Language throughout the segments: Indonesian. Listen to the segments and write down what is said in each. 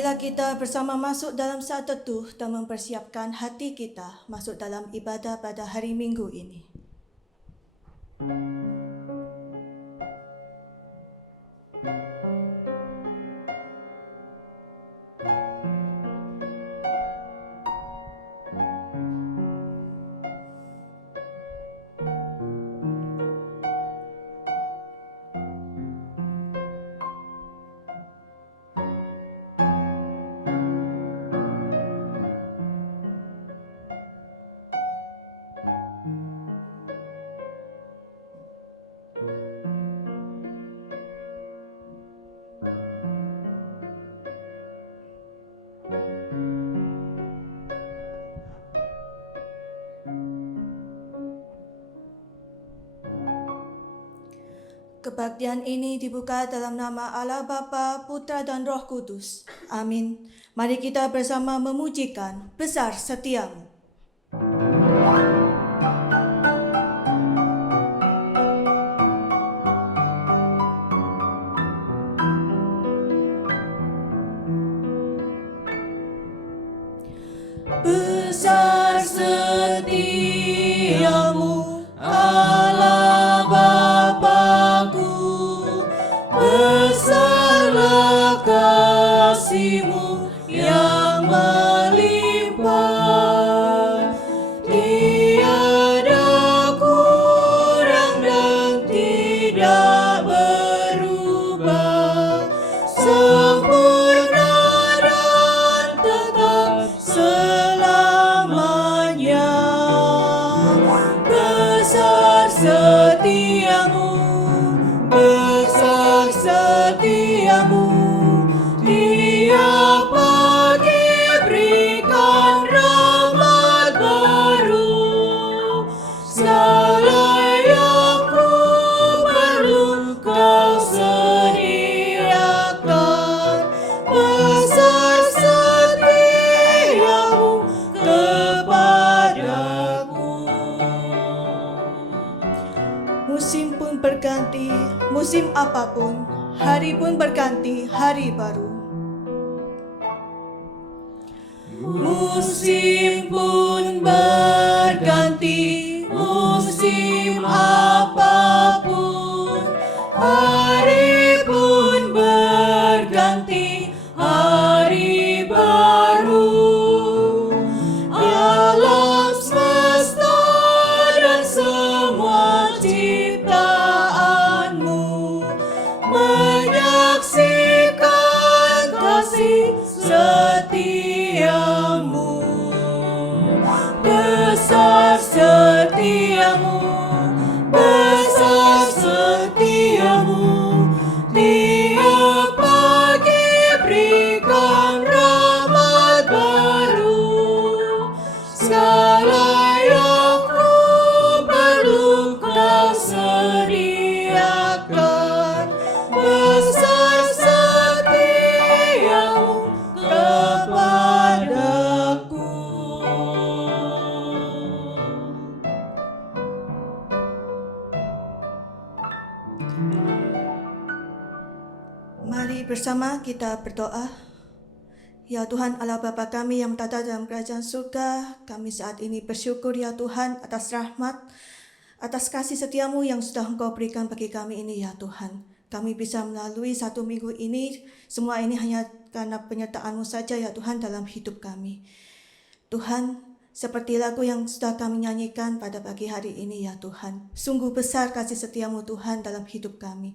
Marilah kita bersama masuk dalam saat teduh dan mempersiapkan hati kita masuk dalam ibadah pada hari Minggu ini. Kebaktian ini dibuka dalam nama Allah Bapa, Putra dan Roh Kudus. Amin. Mari kita bersama memujikan Besar Setiamu. Besar setiamu, Allah Bapa-Ku, besarlah kasih-Mu yang melimpah. Tiada kurang dan tidak berubah, sempurna dan tetap selamanya. Besar setiamu, besar setiamu, tiap pagi berikan rahmat baru. Segala yang ku perlu Kau sediakan. Besar setiamu kepadaku. Musim pun berganti, musim apapun, hari pun berganti, hari baru. Musim pun berganti, musim apapun, hari pun berganti, hari baru. Alam semesta dan semua ciptaan-Mu menyaksikan kasih setiamu. Besar setiamu, besar setiamu, tiap pagi berikan rahmat baru. Segala yang ku perlu Kau sediakan. Besar setiamu kepadaku. Mari bersama kita berdoa. Ya Tuhan Allah Bapa kami yang berada dalam kerajaan surga, kami saat ini bersyukur ya Tuhan atas rahmat, atas kasih setiamu yang sudah Engkau berikan bagi kami ini ya Tuhan. Kami bisa melalui satu minggu ini, semua ini hanya karena penyertaan-Mu saja ya Tuhan dalam hidup kami. Tuhan, seperti lagu yang sudah kami nyanyikan pada pagi hari ini ya Tuhan. Sungguh besar kasih setiamu Tuhan dalam hidup kami.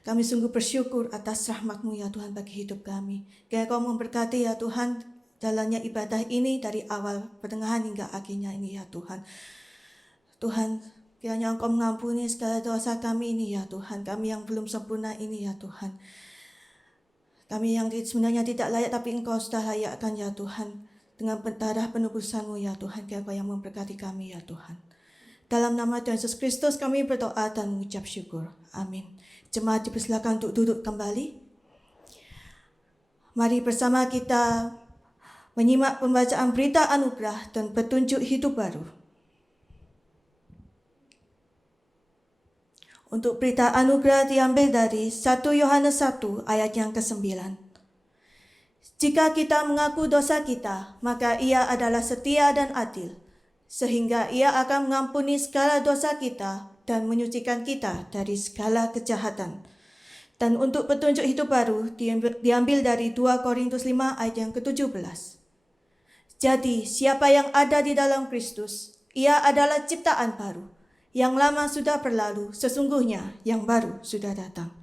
Kami sungguh bersyukur atas rahmat-Mu ya Tuhan bagi hidup kami. Kiranya Kau memberkati ya Tuhan jalannya ibadah ini dari awal, pertengahan hingga akhirnya ini ya Tuhan. Tuhan, kiranya Engkau mengampuni segala dosa kami ini ya Tuhan. Kami yang belum sempurna ini ya Tuhan. Kami yang sebenarnya tidak layak tapi Engkau sudah layakkan ya Tuhan. Dengan darah penebusan-Mu ya Tuhan. Kiranya Kau yang memberkati kami ya Tuhan. Dalam nama Tuhan Yesus Kristus kami berdoa dan mengucap syukur. Amin. Jemaat dipersilakan untuk duduk kembali. Mari bersama kita menyimak pembacaan berita anugerah dan petunjuk hidup baru. Untuk berita anugerah diambil dari 1 Yohanes 1 ayat yang ke-9. Jika kita mengaku dosa kita, maka Ia adalah setia dan adil, sehingga Ia akan mengampuni segala dosa kita dan menyucikan kita dari segala kejahatan. Dan untuk petunjuk hidup baru diambil dari 2 Korintus 5 ayat yang ke-17. Jadi, siapa yang ada di dalam Kristus, ia adalah ciptaan baru. Yang lama sudah berlalu, sesungguhnya yang baru sudah datang.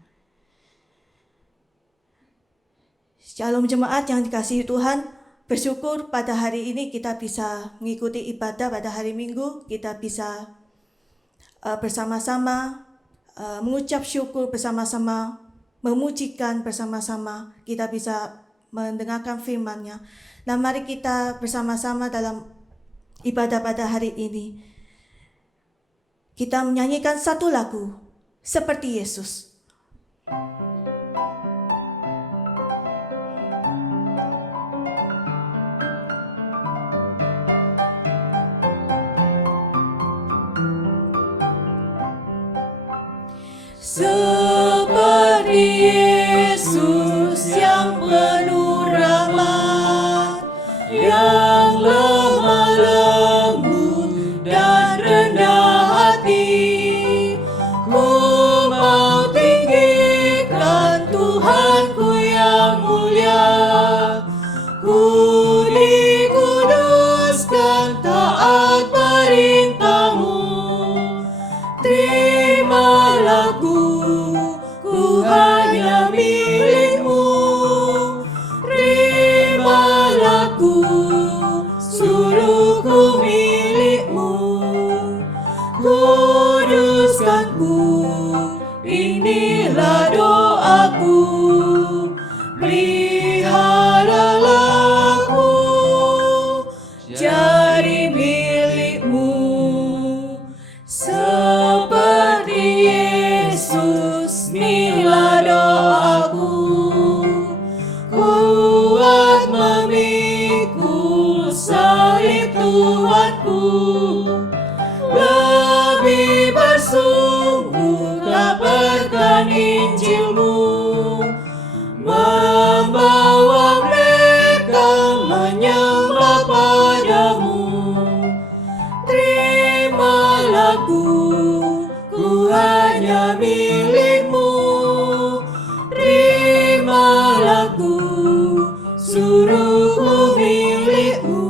Shalom jemaat yang dikasihi Tuhan, bersyukur pada hari ini kita bisa mengikuti ibadah pada hari Minggu, kita bisa bersama-sama mengucap syukur bersama-sama, memujikan bersama-sama, kita bisa mendengarkan firman-Nya. Nah, mari kita bersama-sama dalam ibadah pada hari ini. Kita menyanyikan satu lagu, Seperti Yesus. Seperti Yesus yang penuh rahmat, yang lemah lembut dan rendah hati, ku mau tinggikan Tuhanku yang mulia, ku dikuduskan taat perintah-Mu. Terimalah ku hanya milik-Mu. Terimalah ku, suruhku milik-Mu. Kuduskan ku, inilah doaku. Peliharalah ku, jadi milik-Mu. Seperti Yesus, inilah doaku. Kuat memikul salib Tuhanku, lebih bersungguh kabarkan Injil-Mu, membawa mereka menyembah padamu. Terimalah ku hanya milik-Mu. Terimalah ku, suruhku milik-Mu.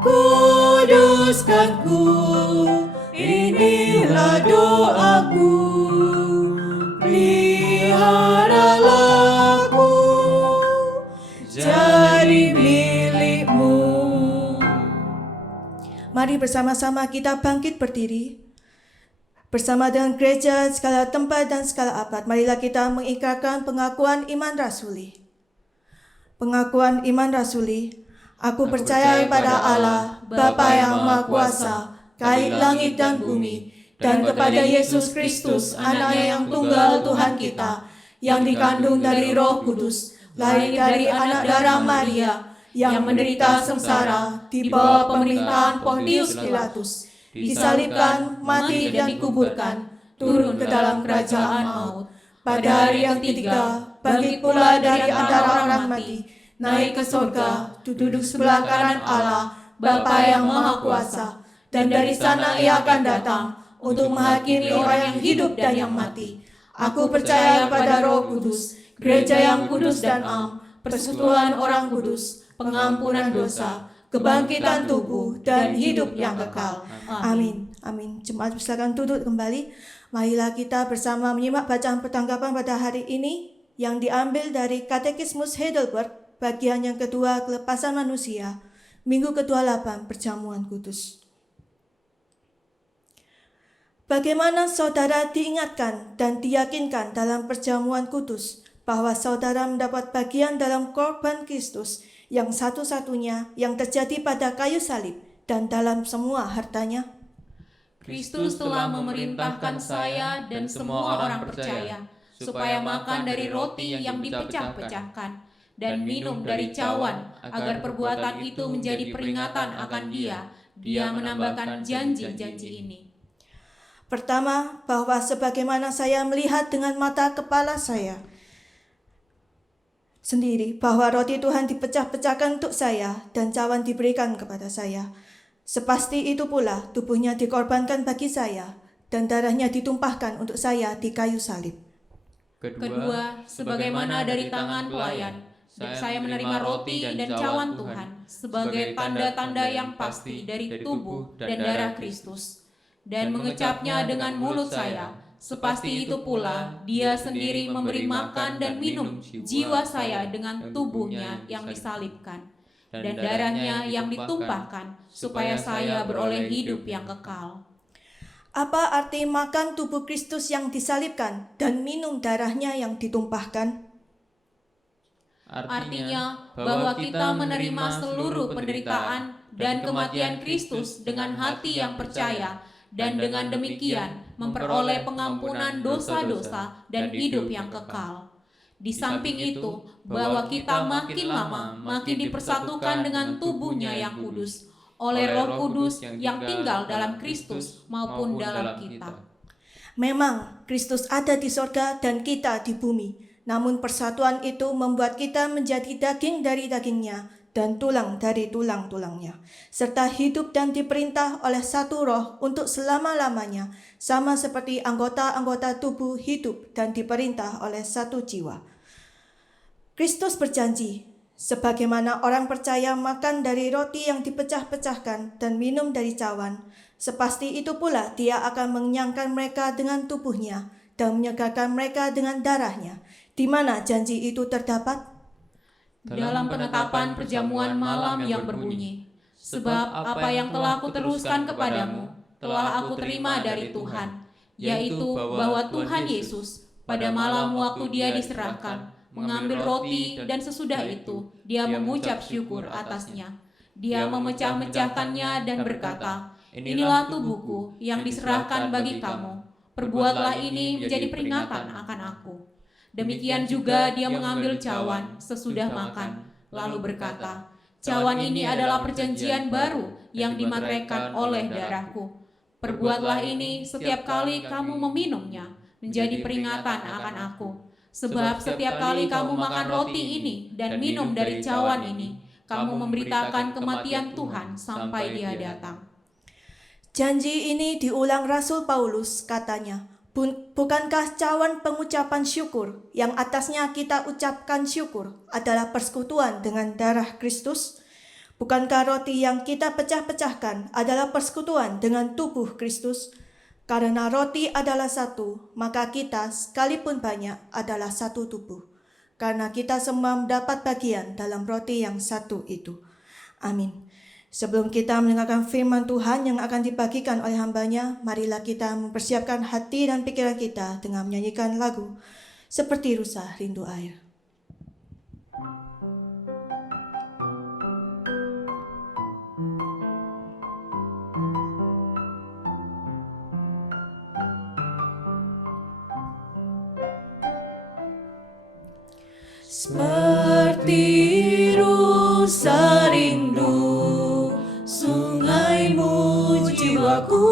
Kuduskan ku, inilah doaku. Peliharalah ku, jadi milik-Mu. Mari bersama-sama kita bangkit berdiri. Bersama dengan gereja, segala tempat dan segala abad, marilah kita mengikrarkan pengakuan iman rasuli. Pengakuan iman rasuli, aku percaya pada Allah, Bapa yang Maha Kuasa, Kait langit dan bumi, dan kepada Yesus Kristus, Anaknya yang tunggal Tuhan kita, yang dikandung dari Roh Kudus, lahir dari anak darah Maria, yang menderita sengsara di bawah pemerintahan Pontius Pilatus, disalibkan, mati dan dikuburkan, turun ke dalam kerajaan maut. Pada hari yang ketiga, bangkit pula dari antara orang mati, naik ke surga, duduk sebelah kanan Allah, Bapa yang Maha Kuasa, dan dari sana Ia akan datang untuk menghakimi orang yang hidup dan yang mati. Aku percaya pada Roh Kudus, gereja yang kudus dan am, persekutuan orang kudus, pengampunan dosa, kebangkitan tubuh, dan hidup yang kekal. Amin. Amin. Jemaat silakan duduk kembali. Marilah kita bersama menyimak bacaan pertanggapan pada hari ini yang diambil dari Katekismus Heidelberg, bagian yang kedua, kelepasan manusia, minggu ke-28, perjamuan kudus. Bagaimana saudara diingatkan dan diyakinkan dalam perjamuan kudus bahwa saudara mendapat bagian dalam korban Kristus yang satu-satunya yang terjadi pada kayu salib dan dalam semua hartanya. Kristus telah memerintahkan saya dan semua orang percaya supaya makan dari roti yang dipecah-pecahkan dan minum dari cawan, agar perbuatan itu menjadi peringatan akan Dia. Dia menambahkan janji-janji ini. Pertama, bahwa sebagaimana saya melihat dengan mata kepala saya, sendiri bahwa roti Tuhan dipecah-pecahkan untuk saya dan cawan diberikan kepada saya. Sepasti itu pula tubuhnya dikorbankan bagi saya dan darahnya ditumpahkan untuk saya di kayu salib. Kedua, sebagaimana dari tangan pelayan, saya menerima roti dan cawan Tuhan sebagai tanda-tanda yang pasti dari tubuh dan darah Kristus, dan mengecapnya dengan mulut saya. Sepasti itu pula dia sendiri memberi makan dan minum jiwa saya dengan tubuhnya yang disalibkan, dan darahnya yang ditumpahkan, supaya saya beroleh hidup yang kekal. Apa arti makan tubuh Kristus yang disalibkan dan minum darahnya yang ditumpahkan? Artinya bahwa kita menerima seluruh penderitaan dan kematian Kristus dengan hati yang percaya, dan dengan demikian memperoleh pengampunan dosa-dosa dan hidup yang kekal. Di samping itu, bahwa kita makin lama makin dipersatukan dengan tubuhnya yang kudus oleh Roh Kudus yang tinggal dalam Kristus maupun dalam kita. Memang Kristus ada di sorga dan kita di bumi, namun persatuan itu membuat kita menjadi daging dari dagingnya dan tulang dari tulang-tulangnya, serta hidup dan diperintah oleh satu roh untuk selama-lamanya, sama seperti anggota-anggota tubuh hidup dan diperintah oleh satu jiwa. Kristus berjanji, sebagaimana orang percaya makan dari roti yang dipecah-pecahkan dan minum dari cawan, sepasti itu pula dia akan mengenyangkan mereka dengan tubuhnya dan menyegarkan mereka dengan darahnya. Di mana janji itu terdapat? Dalam penetapan perjamuan malam yang berbunyi, sebab apa yang telah aku teruskan kepadamu, telah aku terima dari Tuhan, yaitu bahwa Tuhan Yesus, pada malam waktu dia diserahkan, mengambil roti dan sesudah itu, dia mengucap syukur atasnya. Dia memecah-mecahkannya dan berkata, "Inilah tubuhku yang diserahkan bagi kamu. Perbuatlah ini menjadi peringatan akan aku." Demikian juga dia mengambil cawan sesudah makan, lalu berkata, "Cawan ini adalah perjanjian baru yang dimateraikan oleh darahku. Perbuatlah ini setiap kali kamu meminumnya, menjadi peringatan akan aku. Sebab setiap kali kamu makan roti ini dan minum dari cawan ini, kamu memberitakan kematian Tuhan sampai dia datang." Janji ini diulang Rasul Paulus, katanya, "Bukankah cawan pengucapan syukur yang atasnya kita ucapkan syukur adalah persekutuan dengan darah Kristus? Bukankah roti yang kita pecah-pecahkan adalah persekutuan dengan tubuh Kristus? Karena roti adalah satu, maka kita sekalipun banyak adalah satu tubuh. Karena kita semua mendapat bagian dalam roti yang satu itu." Amin. Sebelum kita mendengarkan firman Tuhan yang akan dibagikan oleh hamba-Nya, marilah kita mempersiapkan hati dan pikiran kita dengan menyanyikan lagu "Seperti Rusa Rindu Air". Seperti rusa rindu sungaimu, jiwaku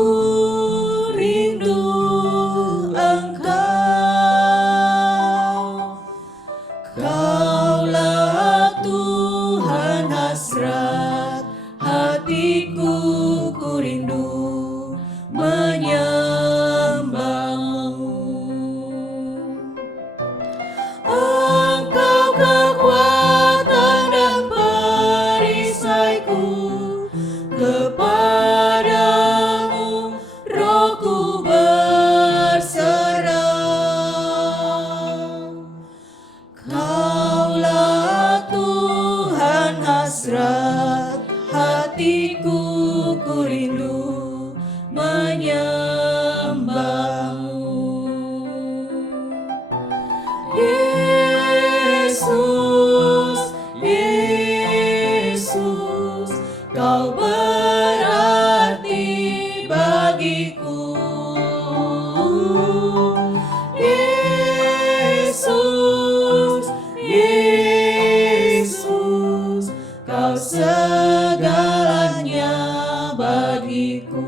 rindu Engkau. Kaulah Tuhan hasrat hatiku, ku rindu menyembahmu. Engkau kekuatan dan perisaiku, kepadamu rohku berserah. Kaulah Tuhan hasrat hatiku, ku rindu menyembahmu. Yesus, Yesus, Kau berarti bagiku. Yesus, Yesus, Kau segalanya bagiku.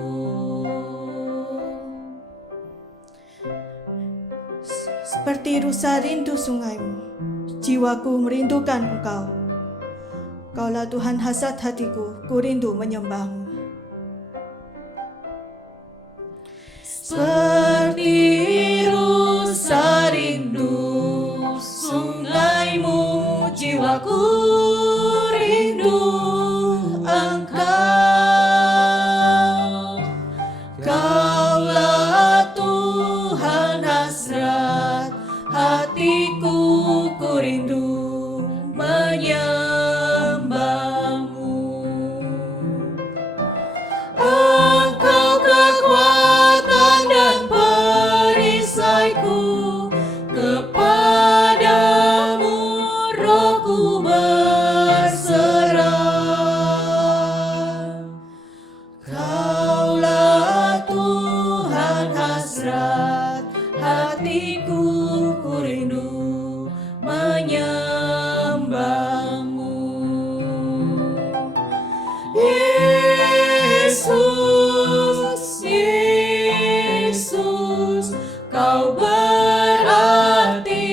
Seperti rusa rindu sungaimu, jiwaku merindukan Engkau. Kaulah Tuhan hasrat hatiku, ku rindu menyembah-Mu. Seperti rusa rindu sungaimu, jiwaku rindu Engkau. Kaulah Tuhan hasrat hatiku, ku rindu menyembah-Mu. Engkau kekuatan dan perisaiku, kepadamu rohku berserah. Kaulah Tuhan hasrat hatiku, ku rindu menyembah-Mu. Yesus, Yesus, Kau berarti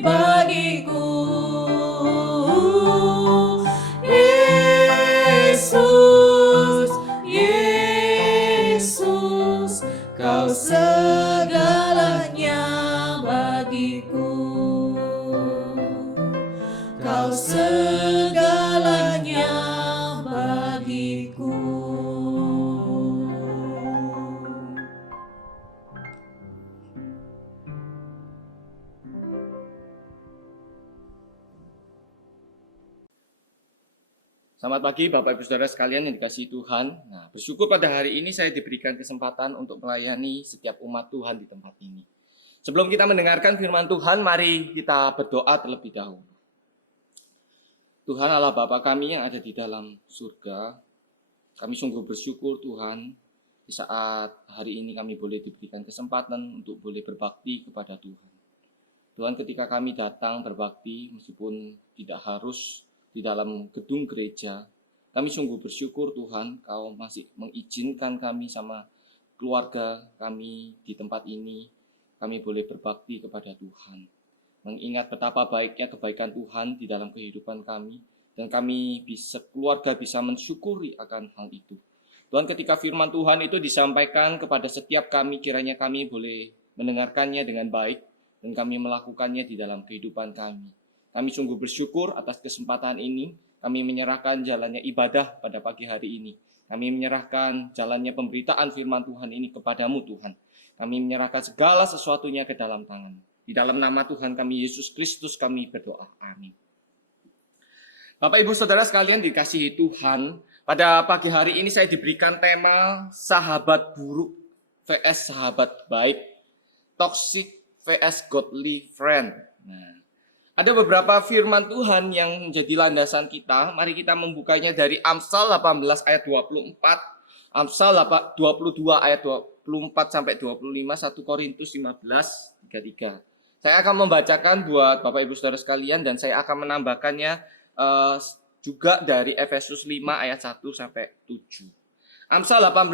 bagiku. Yesus, Yesus, Kau segalanya bagiku. Kau segalanya bagiku. Selamat pagi Bapak Ibu Saudara sekalian yang dikasihi Tuhan. Nah, bersyukur pada hari ini saya diberikan kesempatan untuk melayani setiap umat Tuhan di tempat ini. Sebelum kita mendengarkan firman Tuhan, mari kita berdoa terlebih dahulu. Tuhan Allah Bapa kami yang ada di dalam surga, kami sungguh bersyukur Tuhan, di saat hari ini kami boleh diberikan kesempatan untuk boleh berbakti kepada Tuhan. Tuhan, ketika kami datang berbakti, meskipun tidak harus di dalam gedung gereja, kami sungguh bersyukur Tuhan, Kau masih mengizinkan kami sama keluarga kami di tempat ini, kami boleh berbakti kepada Tuhan. Mengingat betapa baiknya kebaikan Tuhan di dalam kehidupan kami, dan kami keluarga bisa mensyukuri akan hal itu. Tuhan, ketika firman Tuhan itu disampaikan kepada setiap kami, kiranya kami boleh mendengarkannya dengan baik, dan kami melakukannya di dalam kehidupan kami. Kami sungguh bersyukur atas kesempatan ini. Kami menyerahkan jalannya ibadah pada pagi hari ini. Kami menyerahkan jalannya pemberitaan firman Tuhan ini kepadamu Tuhan. Kami menyerahkan segala sesuatunya ke dalam tangan. Di dalam nama Tuhan kami Yesus Kristus kami berdoa. Amin. Bapak Ibu Saudara sekalian dikasihi Tuhan, pada pagi hari ini saya diberikan tema sahabat buruk vs sahabat baik. Toxic vs godly friend. Nah, ada beberapa firman Tuhan yang menjadi landasan kita. Mari kita membukanya dari Amsal 18 ayat 24, Amsal 22 ayat 24 sampai 25, 1 Korintus 15, 33. Saya akan membacakan buat Bapak Ibu Saudara sekalian dan saya akan menambahkannya juga dari Efesus 5 ayat 1 sampai 7. Amsal 18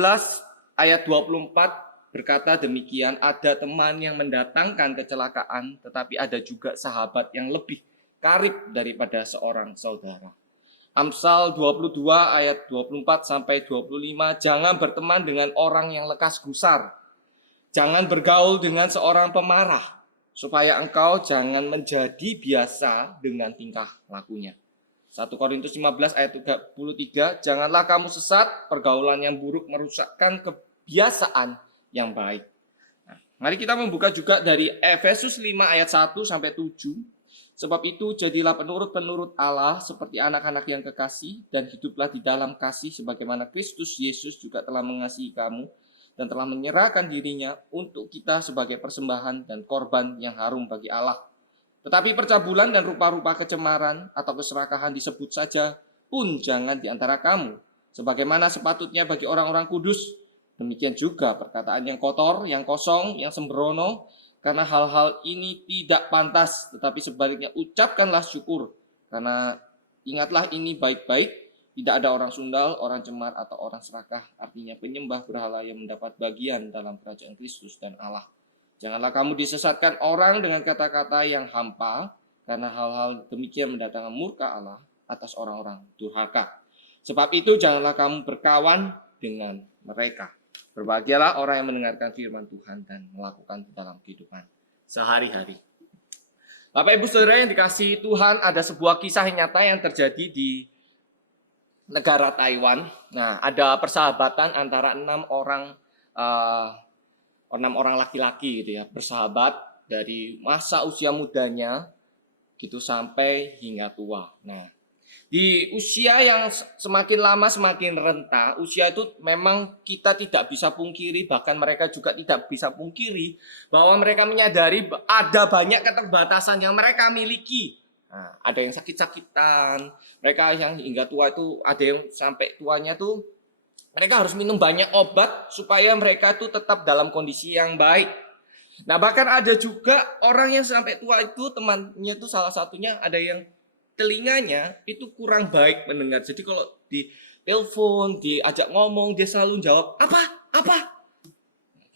ayat 24 berkata demikian, ada teman yang mendatangkan kecelakaan, tetapi ada juga sahabat yang lebih karib daripada seorang saudara. Amsal 22 ayat 24 sampai 25, jangan berteman dengan orang yang lekas gusar. Jangan bergaul dengan seorang pemarah, supaya engkau jangan menjadi biasa dengan tingkah lakunya. 1 Korintus 15 ayat 33, janganlah kamu sesat, pergaulan yang buruk merusakkan kebiasaan yang baik. Nah, mari kita membuka juga dari Efesus 5 ayat 1 sampai 7. Sebab itu jadilah penurut-penurut Allah seperti anak-anak yang kekasih dan hiduplah di dalam kasih sebagaimana Kristus Yesus juga telah mengasihi kamu dan telah menyerahkan dirinya untuk kita sebagai persembahan dan korban yang harum bagi Allah. Tetapi percabulan dan rupa-rupa kecemaran atau keserakahan disebut saja pun jangan di antara kamu, sebagaimana sepatutnya bagi orang-orang kudus. Demikian juga perkataan yang kotor, yang kosong, yang sembrono, karena hal-hal ini tidak pantas, tetapi sebaliknya ucapkanlah syukur. Karena ingatlah ini baik-baik, tidak ada orang sundal, orang cemar, atau orang serakah, artinya penyembah berhala yang mendapat bagian dalam kerajaan Kristus dan Allah. Janganlah kamu disesatkan orang dengan kata-kata yang hampa, karena hal-hal demikian mendatangkan murka Allah atas orang-orang durhaka. Sebab itu janganlah kamu berkawan dengan mereka. Berbahagialah orang yang mendengarkan firman Tuhan dan melakukan di dalam kehidupan sehari-hari. Bapak Ibu Saudara yang dikasihi Tuhan, ada sebuah kisah nyata yang terjadi di negara Taiwan. Nah, ada persahabatan antara 6 orang laki-laki gitu ya, bersahabat dari masa usia mudanya gitu sampai hingga tua. Nah, di usia yang semakin lama semakin renta, usia itu memang kita tidak bisa pungkiri, bahkan mereka juga tidak bisa pungkiri bahwa mereka menyadari ada banyak keterbatasan yang mereka miliki. Nah, ada yang sakit-sakitan, mereka yang hingga tua itu ada yang sampai tuanya tuh mereka harus minum banyak obat supaya mereka tuh tetap dalam kondisi yang baik. Nah, bahkan ada juga orang yang sampai tua itu temannya tuh salah satunya ada yang telinganya itu kurang baik mendengar. Jadi kalau di telepon, diajak ngomong, dia selalu jawab apa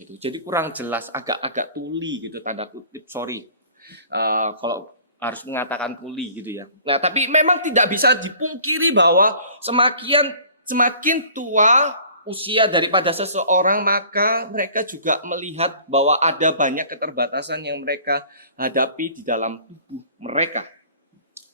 gitu. Jadi kurang jelas, agak tuli gitu, tanda kutip, sorry kalau harus mengatakan tuli gitu ya. Nah, tapi memang tidak bisa dipungkiri bahwa semakin tua usia daripada seseorang, maka mereka juga melihat bahwa ada banyak keterbatasan yang mereka hadapi di dalam tubuh mereka.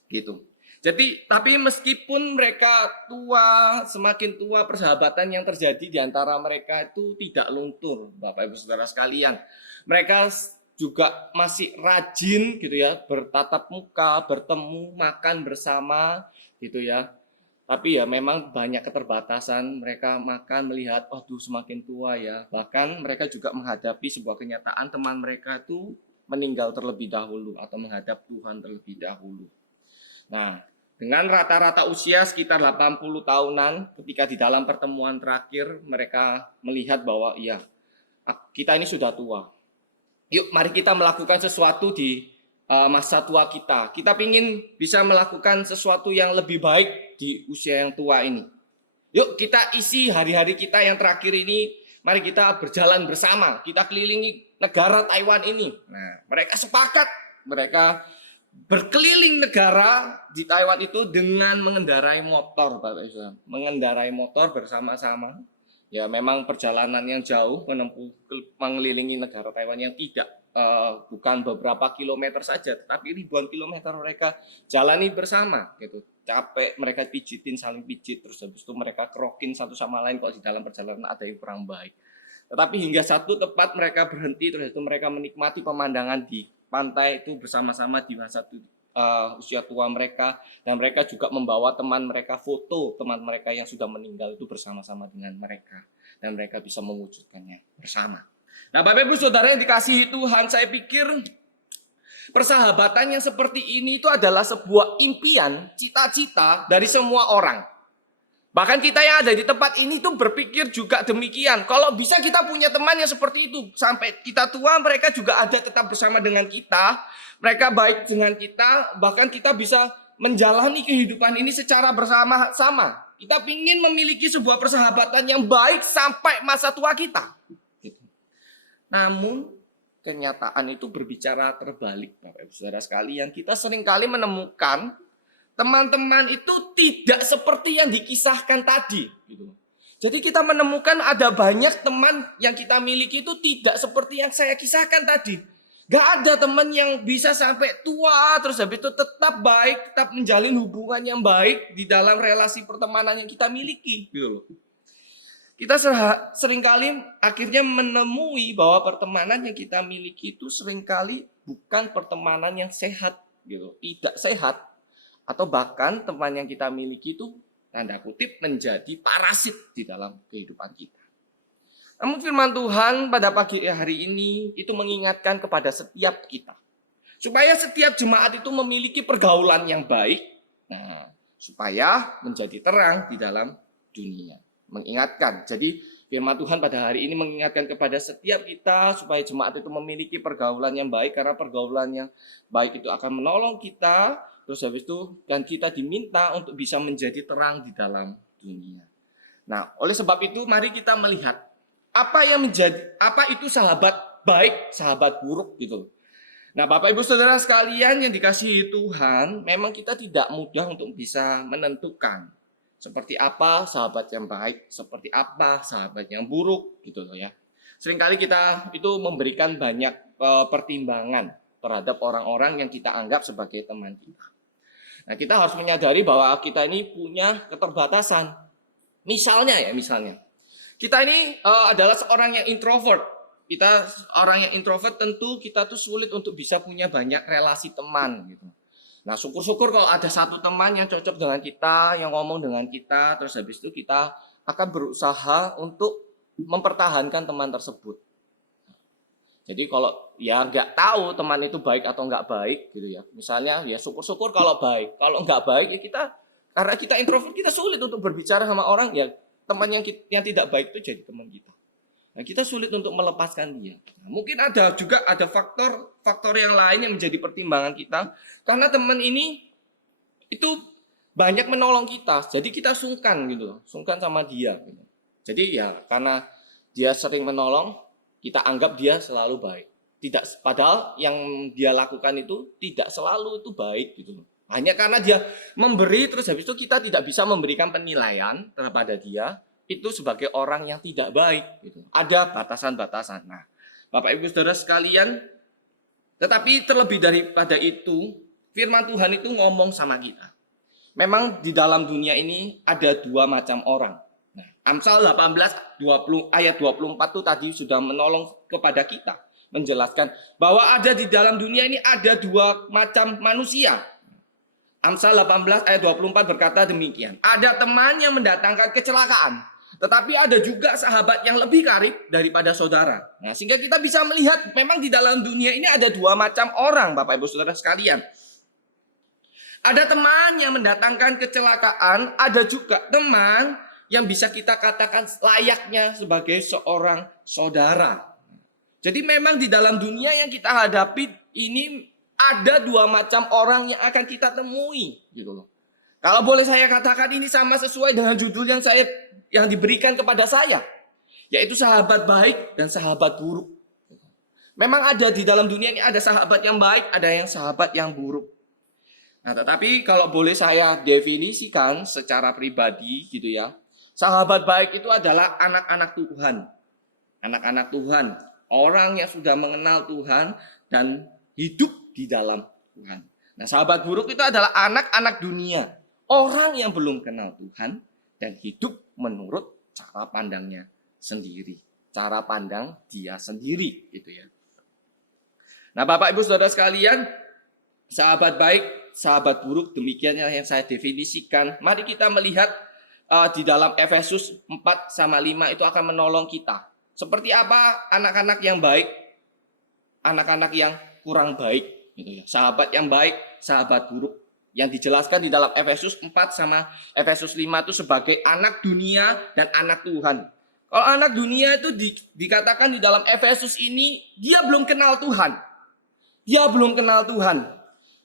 Gitu. Jadi, tapi meskipun mereka tua, semakin tua, persahabatan yang terjadi di antara mereka itu tidak luntur, Bapak Ibu Saudara sekalian. Mereka juga masih rajin gitu ya, bertatap muka, bertemu, makan bersama gitu ya. Tapi ya memang banyak keterbatasan, mereka makan melihat, aduh semakin tua ya. Bahkan mereka juga menghadapi sebuah kenyataan teman mereka itu meninggal terlebih dahulu atau menghadap Tuhan terlebih dahulu. Nah, dengan rata-rata usia sekitar 80 tahunan, ketika di dalam pertemuan terakhir mereka melihat bahwa iya, kita ini sudah tua. Yuk mari kita melakukan sesuatu di masa tua kita. Kita ingin bisa melakukan sesuatu yang lebih baik di usia yang tua ini. Yuk kita isi hari-hari kita yang terakhir ini, mari kita berjalan bersama. Kita kelilingi negara Taiwan ini. Nah, mereka sepakat, mereka berkeliling negara di Taiwan itu dengan mengendarai motor, Bapak Ibu. Mengendarai motor bersama-sama. Ya memang perjalanan yang jauh mengelilingi negara Taiwan yang tidak bukan beberapa kilometer saja, tapi ribuan kilometer mereka jalani bersama gitu. Capek, mereka pijitin, saling pijit, terus habis itu mereka kerokin satu sama lain kalau di dalam perjalanan ada yang kurang baik. Tetapi hingga satu tempat mereka berhenti, terus itu mereka menikmati pemandangan di pantai itu bersama-sama di masa usia tua mereka, dan mereka juga membawa teman mereka, foto teman mereka yang sudah meninggal itu bersama-sama dengan mereka, dan mereka bisa mewujudkannya bersama. Nah, Bapak Ibu Saudara yang dikasihi Tuhan, saya pikir persahabatan yang seperti ini itu adalah sebuah impian, cita-cita dari semua orang. Bahkan kita yang ada di tempat ini tuh berpikir juga demikian. Kalau bisa kita punya teman yang seperti itu, sampai kita tua mereka juga ada tetap bersama dengan kita. Mereka baik dengan kita, bahkan kita bisa menjalani kehidupan ini secara bersama-sama. Kita ingin memiliki sebuah persahabatan yang baik sampai masa tua kita. Namun kenyataan itu berbicara terbalik, Bapak Ibu Saudara sekalian. Kita seringkali menemukan teman-teman itu tidak seperti yang dikisahkan tadi. Jadi kita menemukan ada banyak teman yang kita miliki itu tidak seperti yang saya kisahkan tadi. Gak ada teman yang bisa sampai tua terus habis itu tetap baik, tetap menjalin hubungan yang baik di dalam relasi pertemanan yang kita miliki. Kita seringkali akhirnya menemui bahwa pertemanan yang kita miliki itu seringkali bukan pertemanan yang sehat, tidak sehat, atau bahkan teman yang kita miliki itu tanda kutip menjadi parasit di dalam kehidupan kita. Namun firman Tuhan pada pagi hari ini itu mengingatkan kepada setiap kita. Supaya setiap jemaat itu memiliki pergaulan yang baik. Nah, supaya menjadi terang di dalam dunia. Mengingatkan. Jadi firman Tuhan pada hari ini mengingatkan kepada setiap kita supaya jemaat itu memiliki pergaulan yang baik. Karena pergaulan yang baik itu akan menolong kita. Terus habis itu dan kita diminta untuk bisa menjadi terang di dalam dunia. Nah, oleh sebab itu mari kita melihat apa itu sahabat baik, sahabat buruk gitu. Nah, Bapak Ibu Saudara sekalian yang dikasihi Tuhan, memang kita tidak mudah untuk bisa menentukan seperti apa sahabat yang baik, seperti apa sahabat yang buruk, gitu loh ya. Seringkali kita itu memberikan banyak pertimbangan terhadap orang-orang yang kita anggap sebagai teman kita. Nah, kita harus menyadari bahwa kita ini punya keterbatasan. Misalnya, kita ini adalah seorang yang introvert. Kita orang yang introvert, tentu kita tuh sulit untuk bisa punya banyak relasi teman gitu. Nah, syukur-syukur kalau ada satu teman yang cocok dengan kita, yang ngomong dengan kita, terus habis itu kita akan berusaha untuk mempertahankan teman tersebut. Jadi kalau ya nggak tahu teman itu baik atau nggak baik gitu ya. Misalnya ya syukur-syukur kalau baik. Kalau nggak baik ya kita, karena kita introvert, kita sulit untuk berbicara sama orang ya, teman yang tidak baik itu jadi teman kita. Nah, kita sulit untuk melepaskan dia. Nah, mungkin ada faktor yang lain yang menjadi pertimbangan kita. Karena teman ini itu banyak menolong kita. Jadi kita sungkan gitu, sungkan sama dia. Gitu. Jadi ya karena dia sering menolong, kita anggap dia selalu baik. Padahal yang dia lakukan itu tidak selalu itu baik gitu. Hanya karena dia memberi, terus habis itu kita tidak bisa memberikan penilaian kepada dia. Itu sebagai orang yang tidak baik gitu. Ada batasan-batasan. Nah, Bapak Ibu Saudara sekalian, tetapi terlebih daripada itu, firman Tuhan itu ngomong sama kita. Memang di dalam dunia ini ada dua macam orang. Nah, Amsal 18 ayat 24 itu tadi sudah menolong kepada kita, menjelaskan bahwa ada di dalam dunia ini ada dua macam manusia. Amsal 18 ayat 24 berkata demikian. Ada teman yang mendatangkan kecelakaan, tetapi ada juga sahabat yang lebih karib daripada saudara. Nah, sehingga kita bisa melihat memang di dalam dunia ini ada dua macam orang, Bapak Ibu Saudara sekalian. Ada teman yang mendatangkan kecelakaan, ada juga teman yang bisa kita katakan layaknya sebagai seorang saudara. Jadi memang di dalam dunia yang kita hadapi ini ada dua macam orang yang akan kita temui, gitu loh. Kalau boleh saya katakan ini sama sesuai dengan judul yang diberikan kepada saya, yaitu sahabat baik dan sahabat buruk. Memang ada di dalam dunia ini ada sahabat yang baik, ada yang sahabat yang buruk. Nah, tetapi kalau boleh saya definisikan secara pribadi gitu ya, sahabat baik itu adalah anak-anak Tuhan. Anak-anak Tuhan, orang yang sudah mengenal Tuhan dan hidup di dalam Tuhan. Nah, sahabat buruk itu adalah anak-anak dunia. Orang yang belum kenal Tuhan dan hidup menurut cara pandangnya sendiri. Cara pandang dia sendiri gitu ya. Nah, Bapak Ibu Saudara sekalian, sahabat baik, sahabat buruk, demikian yang saya definisikan. Mari kita melihat di dalam Efesus 4 sama 5 itu akan menolong kita. Seperti apa anak-anak yang baik, anak-anak yang kurang baik gitu ya. Sahabat yang baik, sahabat buruk. Yang dijelaskan di dalam Efesus 4 sama Efesus 5 itu sebagai anak dunia dan anak Tuhan. Kalau anak dunia itu dikatakan di dalam Efesus ini, dia belum kenal Tuhan. Dia belum kenal Tuhan.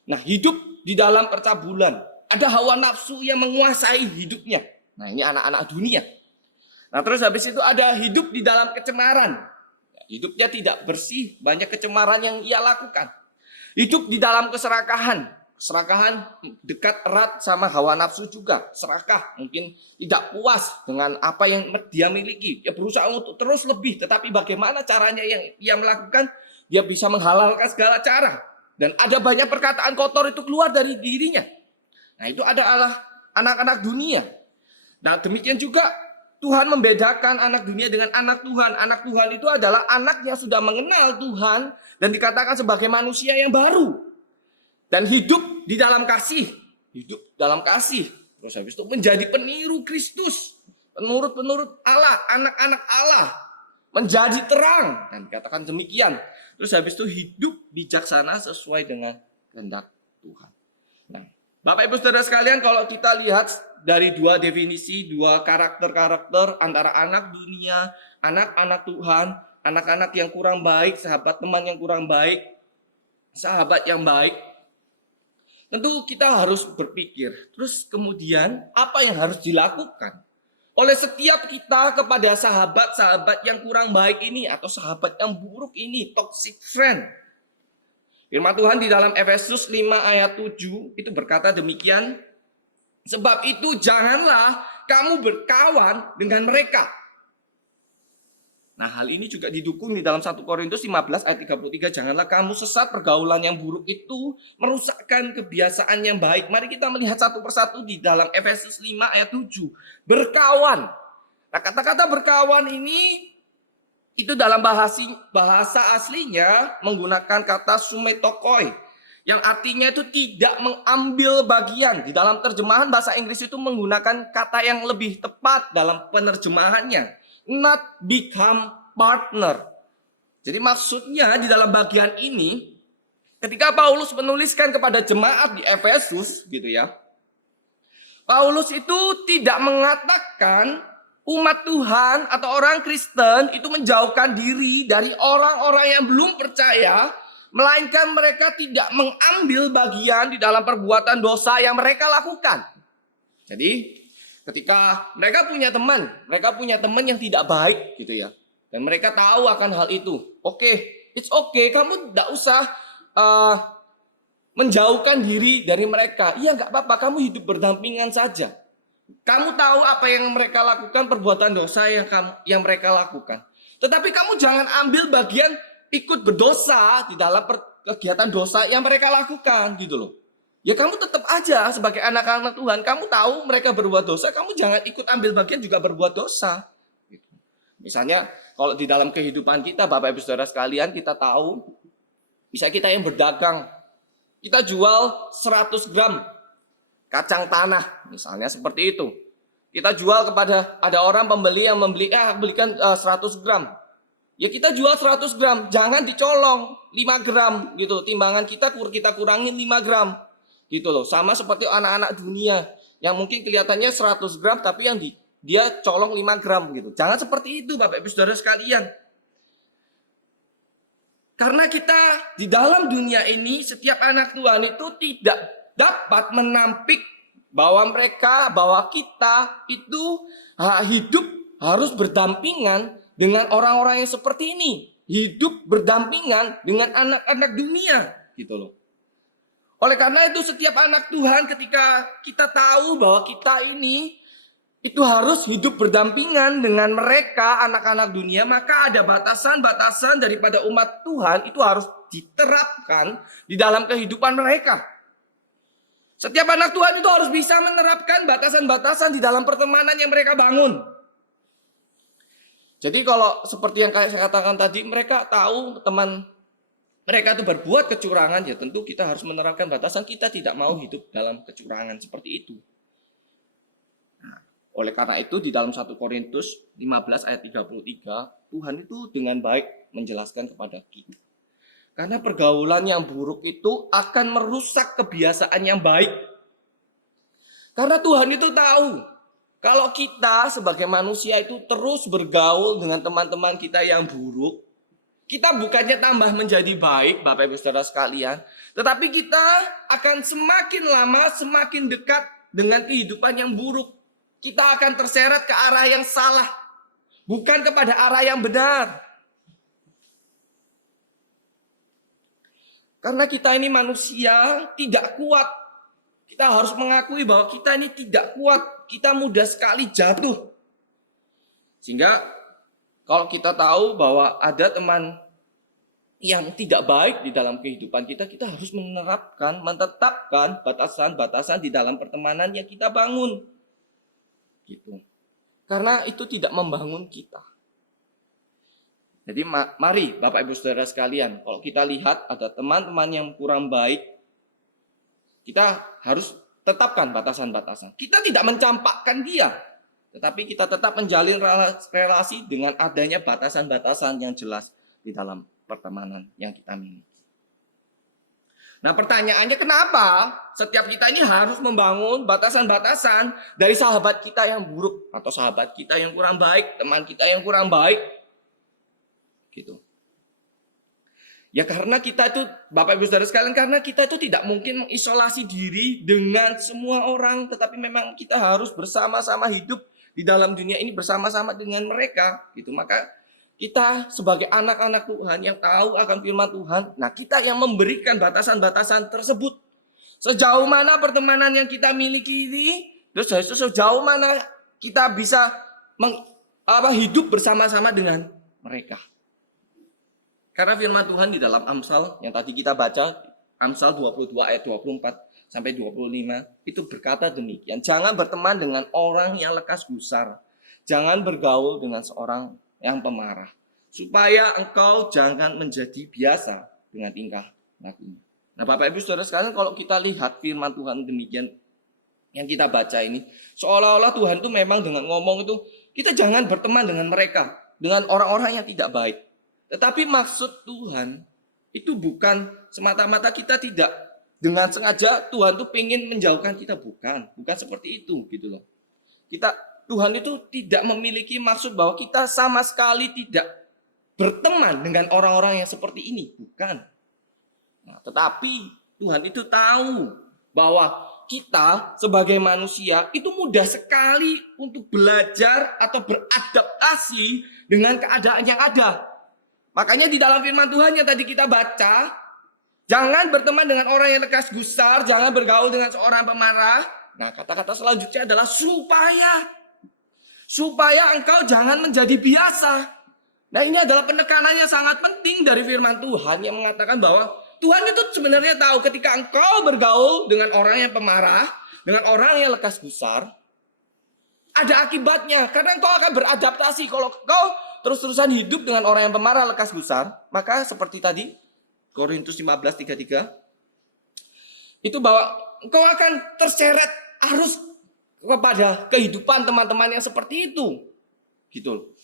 Nah, hidup di dalam percabulan. Ada hawa nafsu yang menguasai hidupnya. Nah, ini anak-anak dunia. Nah, terus habis itu ada hidup di dalam kecemaran. Hidupnya tidak bersih, banyak kecemaran yang ia lakukan. Hidup di dalam keserakahan. Serakahan dekat erat sama hawa nafsu juga. Serakah, mungkin tidak puas dengan apa yang dia miliki. Dia berusaha untuk terus lebih. Tetapi bagaimana caranya yang ia melakukan? Dia bisa menghalalkan segala cara. Dan ada banyak perkataan kotor itu keluar dari dirinya. Nah, itu adalah anak-anak dunia. Nah, demikian juga Tuhan membedakan anak dunia dengan anak Tuhan. Anak Tuhan itu adalah anak yang sudah mengenal Tuhan dan dikatakan sebagai manusia yang baru. Dan hidup di dalam kasih. Hidup dalam kasih. Terus habis itu menjadi peniru Kristus. Penurut-penurut Allah. Anak-anak Allah. Menjadi terang. Dan dikatakan demikian. Terus habis itu hidup bijaksana sesuai dengan kehendak Tuhan. Nah, Bapak Ibu Saudara sekalian, kalau kita lihat dari dua definisi, dua karakter-karakter antara anak dunia, anak-anak Tuhan, anak-anak yang kurang baik, sahabat teman yang kurang baik, sahabat yang baik, tentu kita harus berpikir, terus kemudian apa yang harus dilakukan oleh setiap kita kepada sahabat-sahabat yang kurang baik ini atau sahabat yang buruk ini, toxic friend. Firman Tuhan di dalam Efesus 5 ayat 7 itu berkata demikian, sebab itu janganlah kamu berkawan dengan mereka. Nah, hal ini juga didukung di dalam 1 Korintus 15 ayat 33. Janganlah kamu sesat, pergaulan yang buruk itu merusakkan kebiasaan yang baik. Mari kita melihat satu persatu di dalam Efesus 5 ayat 7. Berkawan. Nah, kata-kata berkawan ini itu dalam bahasa aslinya menggunakan kata sumetokoi, yang artinya itu tidak mengambil bagian. Di dalam terjemahan bahasa Inggris itu menggunakan kata yang lebih tepat dalam penerjemahannya, not become partner. Jadi maksudnya di dalam bagian ini, ketika Paulus menuliskan kepada jemaat di Efesus gitu ya, Paulus itu tidak mengatakan umat Tuhan atau orang Kristen itu menjauhkan diri dari orang-orang yang belum percaya, melainkan mereka tidak mengambil bagian di dalam perbuatan dosa yang mereka lakukan. Jadi ketika mereka punya teman yang tidak baik gitu ya, dan mereka tahu akan hal itu, it's okay, kamu tidak usah menjauhkan diri dari mereka. Iya, nggak apa-apa, kamu hidup berdampingan saja. Kamu tahu apa yang mereka lakukan, perbuatan dosa yang mereka lakukan. Tetapi kamu jangan ambil bagian ikut berdosa di dalam kegiatan dosa yang mereka lakukan gitu loh. Ya kamu tetap aja sebagai anak-anak Tuhan, kamu tahu mereka berbuat dosa, kamu jangan ikut ambil bagian juga berbuat dosa. Gitu. Misalnya kalau di dalam kehidupan kita, Bapak Ibu Saudara sekalian, kita tahu, bisa kita yang berdagang, kita jual 100 gram kacang tanah, misalnya seperti itu. Kita jual kepada ada orang pembeli yang belikan 100 gram. Ya kita jual 100 gram, jangan dicolong 5 gram gitu. Timbangan kita kurangin 5 gram gitu loh. Sama seperti anak-anak dunia yang mungkin kelihatannya 100 gram tapi yang dia colong 5 gram gitu. Jangan seperti itu Bapak Ibu Saudara sekalian. Karena kita di dalam dunia ini, setiap anak Tuhan itu tidak dapat menampik bahwa kita itu hidup harus berdampingan dengan orang-orang yang seperti ini. Hidup berdampingan dengan anak-anak dunia gitu loh. Oleh karena itu setiap anak Tuhan ketika kita tahu bahwa kita ini itu harus hidup berdampingan dengan mereka, anak-anak dunia, maka ada batasan-batasan daripada umat Tuhan itu harus diterapkan di dalam kehidupan mereka. Setiap anak Tuhan itu harus bisa menerapkan batasan-batasan di dalam pertemanan yang mereka bangun. Jadi kalau seperti yang saya katakan tadi, mereka tahu teman mereka itu berbuat kecurangan, ya tentu kita harus menerapkan batasan. Kita tidak mau hidup dalam kecurangan seperti itu. Oleh karena itu di dalam 1 Korintus 15 ayat 33, Tuhan itu dengan baik menjelaskan kepada kita. Karena pergaulan yang buruk itu akan merusak kebiasaan yang baik. Karena Tuhan itu tahu, kalau kita sebagai manusia itu terus bergaul dengan teman-teman kita yang buruk, kita bukannya tambah menjadi baik, Bapak Ibu Saudara sekalian, tetapi kita akan semakin lama semakin dekat dengan kehidupan yang buruk. Kita akan terseret ke arah yang salah, bukan kepada arah yang benar. Karena kita ini manusia tidak kuat. Kita harus mengakui bahwa kita ini tidak kuat. Kita mudah sekali jatuh. Sehingga kalau kita tahu bahwa ada teman yang tidak baik di dalam kehidupan kita, kita harus menetapkan batasan-batasan di dalam pertemanan yang kita bangun. Gitu. Karena itu tidak membangun kita. Jadi mari Bapak Ibu Saudara sekalian, kalau kita lihat ada teman-teman yang kurang baik, kita harus tetapkan batasan-batasan. Kita tidak mencampakkan dia, tetapi kita tetap menjalin relasi dengan adanya batasan-batasan yang jelas di dalam pertemanan yang kita miliki. Nah pertanyaannya, kenapa setiap kita ini harus membangun batasan-batasan dari sahabat kita yang buruk atau sahabat kita yang kurang baik, teman kita yang kurang baik, gitu. Ya karena kita itu, Bapak Ibu Saudara sekalian, karena kita itu tidak mungkin mengisolasi diri dengan semua orang, tetapi memang kita harus bersama-sama hidup di dalam dunia ini bersama-sama dengan mereka, gitu. Maka kita sebagai anak-anak Tuhan yang tahu akan firman Tuhan, nah kita yang memberikan batasan-batasan tersebut. Sejauh mana pertemanan yang kita miliki ini, terus sejauh mana kita bisa hidup bersama-sama dengan mereka. Karena firman Tuhan di dalam Amsal yang tadi kita baca, Amsal 22 ayat 24 sampai 25, itu berkata demikian. Jangan berteman dengan orang yang lekas gusar. Jangan bergaul dengan seorang yang pemarah, supaya engkau jangan menjadi biasa dengan tingkah lakunya. Nah, Bapak Ibu Saudara sekalian, kalau kita lihat firman Tuhan demikian yang kita baca ini, seolah-olah Tuhan itu memang dengan ngomong itu, kita jangan berteman dengan mereka, dengan orang-orang yang tidak baik. Tetapi maksud Tuhan itu bukan semata-mata kita tidak dengan sengaja Tuhan tuh pengen menjauhkan kita, bukan seperti itu gitu loh. Tuhan itu tidak memiliki maksud bahwa kita sama sekali tidak berteman dengan orang-orang yang seperti ini, bukan. Nah, tetapi Tuhan itu tahu bahwa kita sebagai manusia itu mudah sekali untuk belajar atau beradaptasi dengan keadaan yang ada. Makanya di dalam firman Tuhan yang tadi kita baca, jangan berteman dengan orang yang lekas gusar, jangan bergaul dengan seorang pemarah. Nah, kata-kata selanjutnya adalah supaya engkau jangan menjadi biasa. Nah, ini adalah penekanan yang sangat penting dari firman Tuhan yang mengatakan bahwa Tuhan itu sebenarnya tahu ketika engkau bergaul dengan orang yang pemarah, dengan orang yang lekas gusar, ada akibatnya. Karena engkau akan beradaptasi. Kalau engkau terus-terusan hidup dengan orang yang pemarah, lekas gusar, maka seperti tadi Korintus 15:33 itu bahwa engkau akan terseret arus kepada kehidupan teman-teman yang seperti itu. Gitu.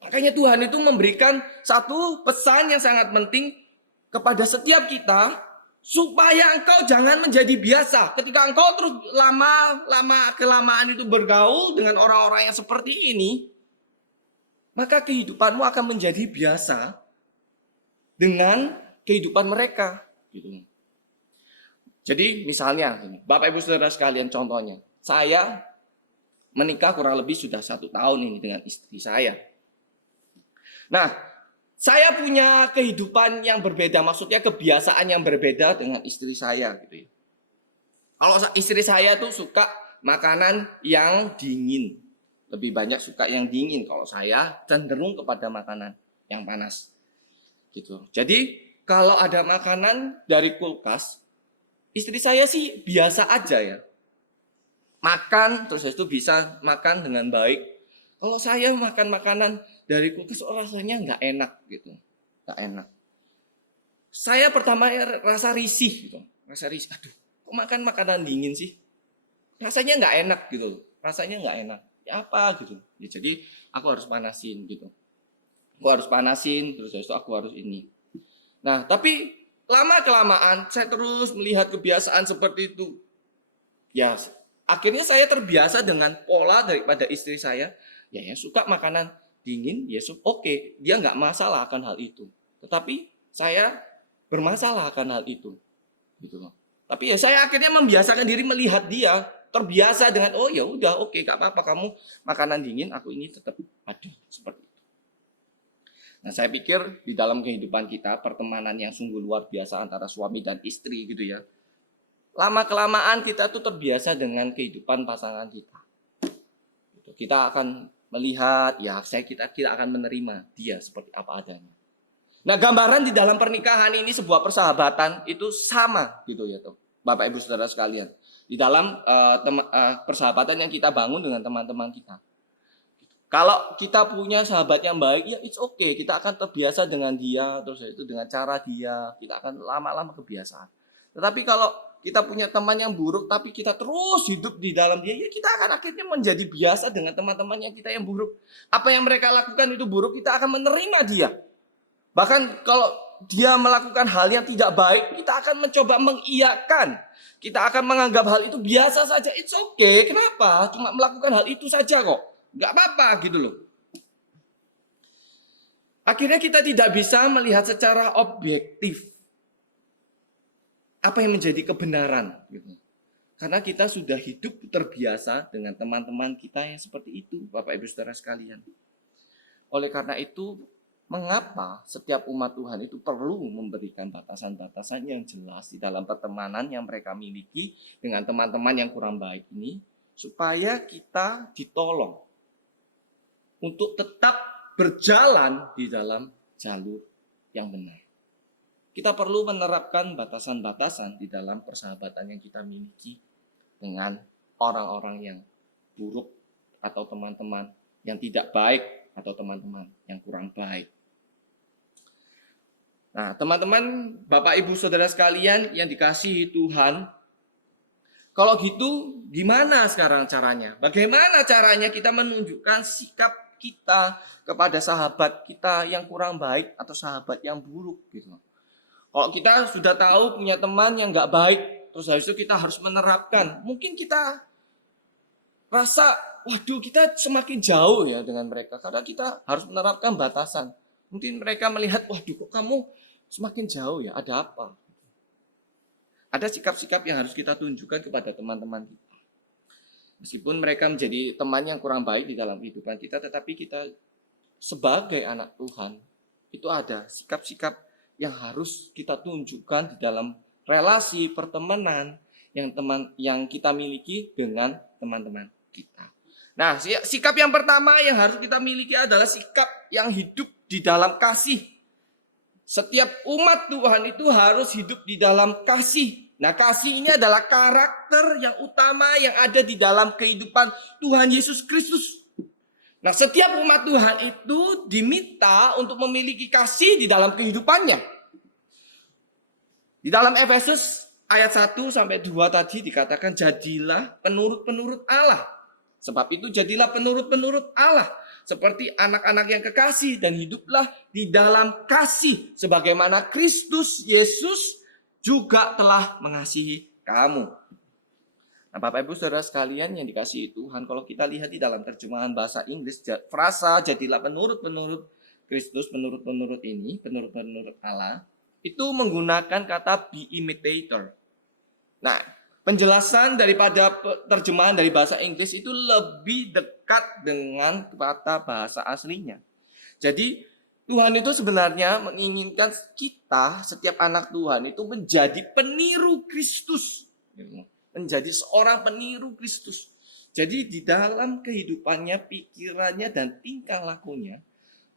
Makanya Tuhan itu memberikan satu pesan yang sangat penting kepada setiap kita, supaya engkau jangan menjadi biasa. Ketika engkau terus kelamaan itu bergaul dengan orang-orang yang seperti ini, maka kehidupanmu akan menjadi biasa dengan kehidupan mereka. Gitu. Jadi misalnya, Bapak Ibu Saudara sekalian, contohnya, saya menikah kurang lebih sudah 1 tahun ini dengan istri saya. Nah, saya punya kehidupan yang berbeda, maksudnya kebiasaan yang berbeda dengan istri saya. Gitu ya. Kalau istri saya tuh suka makanan yang dingin, lebih banyak suka yang dingin. Kalau saya cenderung kepada makanan yang panas. Gitu. Jadi kalau ada makanan dari kulkas, istri saya sih biasa aja ya. Makan, terus itu bisa makan dengan baik. Kalau saya makan makanan dari kulkas, rasanya nggak enak gitu. Nggak enak. Saya pertama rasa risih gitu. Rasa risih, aduh, kok makan makanan dingin sih? Rasanya nggak enak gitu. Rasanya nggak enak. Ya apa gitu. Ya, jadi aku harus panasin gitu. Aku harus panasin, terus itu aku harus ini. Nah, tapi lama-kelamaan saya terus melihat kebiasaan seperti itu. Ya, akhirnya saya terbiasa dengan pola daripada istri saya. Ya, yang suka makanan dingin, ya oke, dia nggak masalah akan hal itu. Tetapi saya bermasalah akan hal itu. Gitu loh. Tapi ya saya akhirnya membiasakan diri melihat dia terbiasa dengan oh ya udah oke, nggak apa-apa kamu makanan dingin, aku ini tetap ada seperti itu. Nah, saya pikir di dalam kehidupan kita, pertemanan yang sungguh luar biasa antara suami dan istri gitu ya. Lama-kelamaan kita tuh terbiasa dengan kehidupan pasangan kita. Kita akan melihat, ya kita akan menerima dia seperti apa adanya. Nah, gambaran di dalam pernikahan ini sebuah persahabatan itu sama gitu ya tuh, Bapak Ibu Saudara sekalian. Di dalam persahabatan yang kita bangun dengan teman-teman kita. Kalau kita punya sahabat yang baik, ya it's okay. Kita akan terbiasa dengan dia, terus itu dengan cara dia, kita akan lama-lama kebiasaan. Tetapi kalau kita punya teman yang buruk, tapi kita terus hidup di dalam dia, ya kita akan akhirnya menjadi biasa dengan teman-temannya kita yang buruk. Apa yang mereka lakukan itu buruk, kita akan menerima dia. Bahkan kalau dia melakukan hal yang tidak baik, kita akan mencoba mengiyakan. Kita akan menganggap hal itu biasa saja, it's okay. Kenapa? Cuma melakukan hal itu saja kok. Nggak apa-apa gitu loh. Akhirnya kita tidak bisa melihat secara objektif apa yang menjadi kebenaran gitu. Karena kita sudah hidup terbiasa dengan teman-teman kita yang seperti itu, Bapak Ibu Saudara sekalian. Oleh karena itu, mengapa setiap umat Tuhan itu perlu memberikan batasan-batasan yang jelas di dalam pertemanan yang mereka miliki dengan teman-teman yang kurang baik ini, supaya kita ditolong untuk tetap berjalan di dalam jalur yang benar. Kita perlu menerapkan batasan-batasan di dalam persahabatan yang kita miliki dengan orang-orang yang buruk atau teman-teman yang tidak baik atau teman-teman yang kurang baik. Nah, teman-teman, Bapak, Ibu, Saudara sekalian yang dikasihi Tuhan, kalau gitu gimana sekarang caranya? Bagaimana caranya kita menunjukkan sikap kita kepada sahabat kita yang kurang baik atau sahabat yang buruk gitu. Kalau kita sudah tahu punya teman yang nggak baik, terus habis itu kita harus menerapkan. Mungkin kita rasa, waduh, kita semakin jauh ya dengan mereka karena kita harus menerapkan batasan. Mungkin mereka melihat, waduh, kok kamu semakin jauh ya, ada apa? Ada sikap-sikap yang harus kita tunjukkan kepada teman-teman kita. Meskipun mereka menjadi teman yang kurang baik di dalam kehidupan kita, tetapi kita sebagai anak Tuhan, itu ada sikap-sikap yang harus kita tunjukkan di dalam relasi pertemanan yang kita miliki dengan teman-teman kita. Nah, sikap yang pertama yang harus kita miliki adalah sikap yang hidup di dalam kasih. Setiap umat Tuhan itu harus hidup di dalam kasih. Nah, kasih ini adalah karakter yang utama yang ada di dalam kehidupan Tuhan Yesus Kristus. Nah, setiap umat Tuhan itu diminta untuk memiliki kasih di dalam kehidupannya. Di dalam Efesus ayat 1 sampai 2 tadi dikatakan jadilah penurut-penurut Allah. Sebab itu jadilah penurut-penurut Allah seperti anak-anak yang kekasih dan hiduplah di dalam kasih sebagaimana Kristus Yesus juga telah mengasihi kamu. Nah, Bapak Ibu Saudara sekalian yang dikasihi Tuhan, kalau kita lihat di dalam terjemahan bahasa Inggris, frasa jadilah penurut-penurut Kristus, penurut-penurut ini, penurut-penurut Allah, itu menggunakan kata be imitator. Nah, penjelasan daripada terjemahan dari bahasa Inggris itu lebih dekat dengan kata bahasa aslinya. Jadi Tuhan itu sebenarnya menginginkan kita, setiap anak Tuhan itu menjadi peniru Kristus. Menjadi seorang peniru Kristus. Jadi di dalam kehidupannya, pikirannya, dan tingkah lakunya,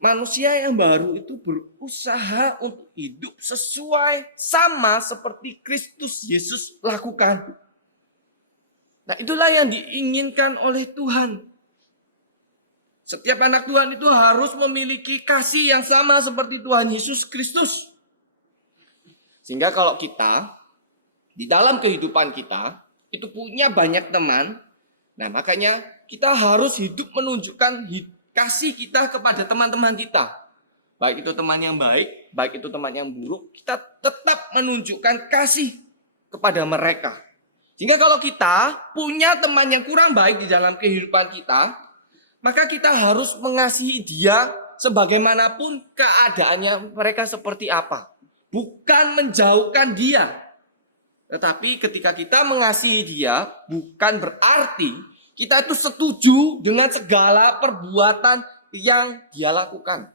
manusia yang baru itu berusaha untuk hidup sesuai sama seperti Kristus Yesus lakukan. Nah, itulah yang diinginkan oleh Tuhan. Setiap anak Tuhan itu harus memiliki kasih yang sama seperti Tuhan Yesus Kristus. Sehingga kalau kita di dalam kehidupan kita itu punya banyak teman, nah makanya kita harus hidup menunjukkan kasih kita kepada teman-teman kita. Baik itu teman yang baik, baik itu teman yang buruk, kita tetap menunjukkan kasih kepada mereka. Sehingga kalau kita punya teman yang kurang baik di dalam kehidupan kita, maka kita harus mengasihi dia sebagaimanapun keadaannya mereka seperti apa. Bukan menjauhkan dia. Tetapi ketika kita mengasihi dia, bukan berarti kita itu setuju dengan segala perbuatan yang dia lakukan.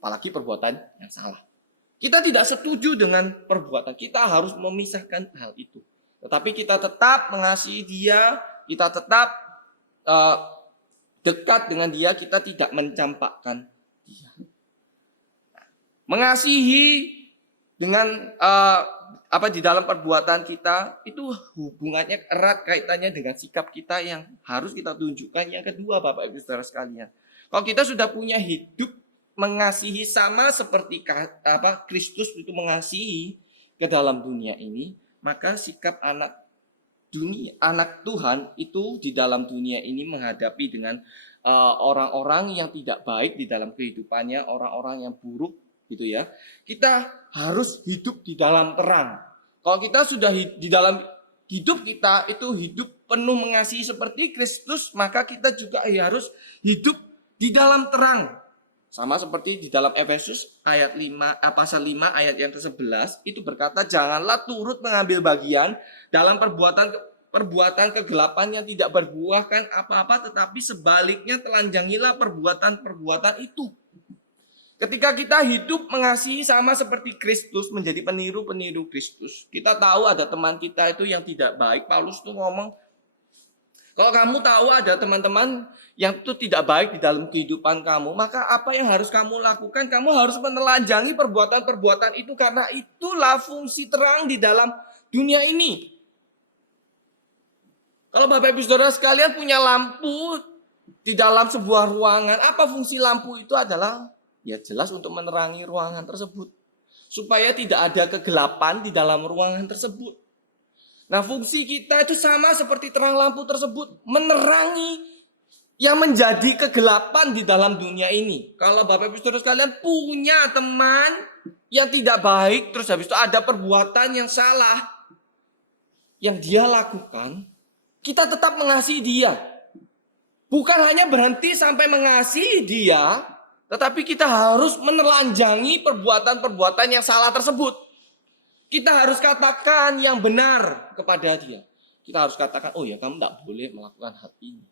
Apalagi perbuatan yang salah. Kita tidak setuju dengan perbuatan. Kita harus memisahkan hal itu. Tetapi kita tetap mengasihi dia. Kita tetap dekat dengan dia. Kita tidak mencampakkan dia. Mengasihi dengan di dalam perbuatan kita itu hubungannya erat kaitannya dengan sikap kita yang harus kita tunjukkan. Yang kedua, Bapak Ibu Saudara sekalian, kalau kita sudah punya hidup mengasihi sama seperti Kristus itu mengasihi ke dalam dunia ini, maka sikap anak Tuhan itu di dalam dunia ini menghadapi dengan orang-orang yang tidak baik di dalam kehidupannya, orang-orang yang buruk gitu ya. Kita harus hidup di dalam terang. Kalau kita sudah di dalam hidup kita itu hidup penuh mengasihi seperti Kristus, maka kita juga harus hidup di dalam terang. Sama seperti di dalam Efesus ayat 5 pasal 5 ayat yang ke-11 itu berkata, janganlah turut mengambil bagian dalam perbuatan perbuatan kegelapan yang tidak berbuahkan apa-apa, tetapi sebaliknya telanjangilah perbuatan-perbuatan itu. Ketika kita hidup mengasihi sama seperti Kristus, menjadi peniru-peniru Kristus. Kita tahu ada teman kita itu yang tidak baik. Paulus tuh ngomong, kalau kamu tahu ada teman-teman yang itu tidak baik di dalam kehidupan kamu, maka apa yang harus kamu lakukan? Kamu harus menelanjangi perbuatan-perbuatan itu, karena itulah fungsi terang di dalam dunia ini. Kalau Bapak Ibu Saudara sekalian punya lampu di dalam sebuah ruangan, apa fungsi lampu itu adalah? Ya jelas untuk menerangi ruangan tersebut. Supaya tidak ada kegelapan di dalam ruangan tersebut. Nah, fungsi kita itu sama seperti terang lampu tersebut. Menerangi yang menjadi kegelapan di dalam dunia ini. Kalau Bapak Ibu Saudara sekalian punya teman yang tidak baik, terus habis itu ada perbuatan yang salah yang dia lakukan, kita tetap mengasihi dia. Bukan hanya berhenti sampai mengasihi dia, tetapi kita harus menelanjangi perbuatan-perbuatan yang salah tersebut. Kita harus katakan yang benar kepada dia. Kita harus katakan, oh ya kamu tidak boleh melakukan hal ini.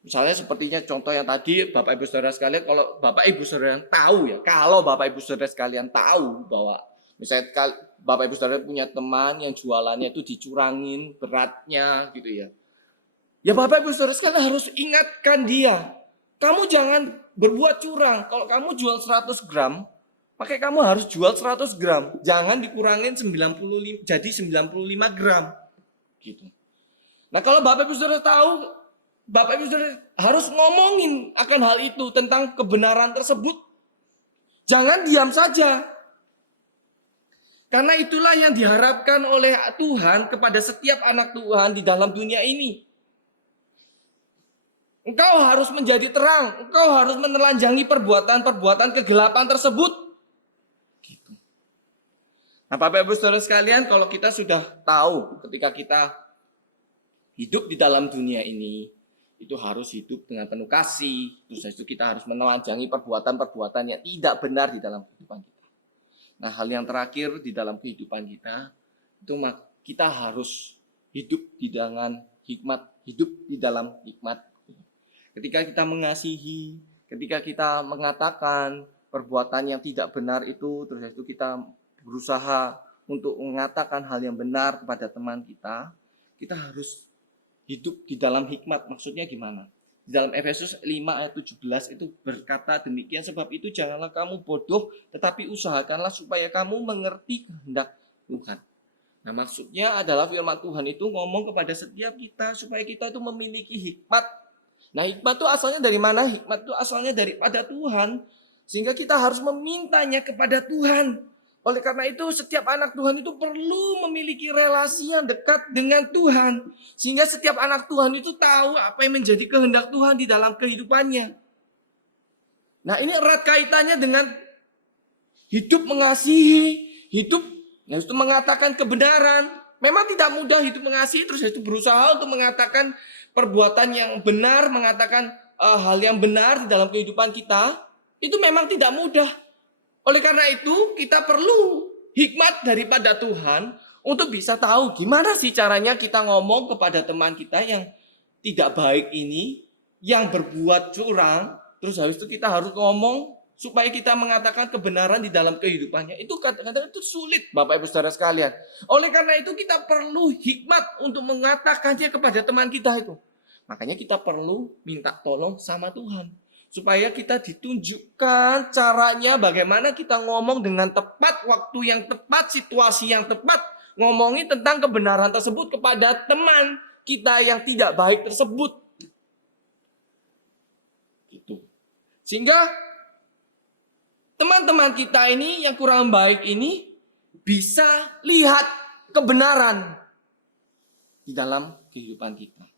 Misalnya sepertinya contoh yang tadi, Bapak Ibu Saudara sekalian, kalau Bapak Ibu Saudara tahu ya, kalau Bapak Ibu Saudara sekalian tahu bahwa misalnya Bapak Ibu Saudara punya teman yang jualannya itu dicurangin beratnya gitu ya. Ya Bapak Ibu Saudara sekalian harus ingatkan dia. Kamu jangan berbuat curang. Kalau kamu jual 100 gram, maka kamu harus jual 100 gram. Jangan dikurangin 95 jadi 95 gram. Gitu. Nah, kalau Bapak Ibu Saudara tahu, Bapak Ibu Saudara harus ngomongin akan hal itu, tentang kebenaran tersebut. Jangan diam saja. Karena itulah yang diharapkan oleh Tuhan kepada setiap anak Tuhan di dalam dunia ini. Engkau harus menjadi terang. Engkau harus menelanjangi perbuatan-perbuatan kegelapan tersebut. Gitu. Nah, Bapak Ibu Saudara sekalian, kalau kita sudah tahu ketika kita hidup di dalam dunia ini, itu harus hidup dengan penuh kasih. Terus itu kita harus menelanjangi perbuatan-perbuatan yang tidak benar di dalam kehidupan kita. Nah, hal yang terakhir di dalam kehidupan kita, itu kita harus hidup di dengan hikmat, hidup di dalam hikmat. Ketika kita mengasihi, ketika kita mengatakan perbuatan yang tidak benar itu, terus itu kita berusaha untuk mengatakan hal yang benar kepada teman kita harus hidup di dalam hikmat. Maksudnya gimana? Di dalam Efesus 5 ayat 17 itu berkata demikian, sebab itu janganlah kamu bodoh, tetapi usahakanlah supaya kamu mengerti kehendak Tuhan. Nah, maksudnya adalah firman Tuhan itu ngomong kepada setiap kita supaya kita itu memiliki hikmat. Nah, hikmat itu asalnya dari mana? Hikmat itu asalnya daripada Tuhan. Sehingga kita harus memintanya kepada Tuhan. Oleh karena itu setiap anak Tuhan itu perlu memiliki relasi yang dekat dengan Tuhan. Sehingga setiap anak Tuhan itu tahu apa yang menjadi kehendak Tuhan di dalam kehidupannya. Nah, ini erat kaitannya dengan hidup mengasihi, hidup itu mengatakan kebenaran. Memang tidak mudah hidup mengasihi, terus itu berusaha untuk mengatakan perbuatan yang benar, mengatakan hal yang benar di dalam kehidupan kita. Itu memang tidak mudah. Oleh karena itu kita perlu hikmat daripada Tuhan untuk bisa tahu gimana sih caranya kita ngomong kepada teman kita yang tidak baik ini, yang berbuat curang, terus habis itu kita harus ngomong supaya kita mengatakan kebenaran di dalam kehidupannya. Itu kadang-kadang itu sulit, Bapak Ibu Saudara sekalian. Oleh karena itu kita perlu hikmat untuk mengatakannya kepada teman kita itu. Makanya kita perlu minta tolong sama Tuhan. Supaya kita ditunjukkan caranya bagaimana kita ngomong dengan tepat, waktu yang tepat, situasi yang tepat. Ngomongin tentang kebenaran tersebut kepada teman kita yang tidak baik tersebut. Gitu. Sehingga teman-teman kita ini yang kurang baik ini bisa lihat kebenaran di dalam kehidupan kita.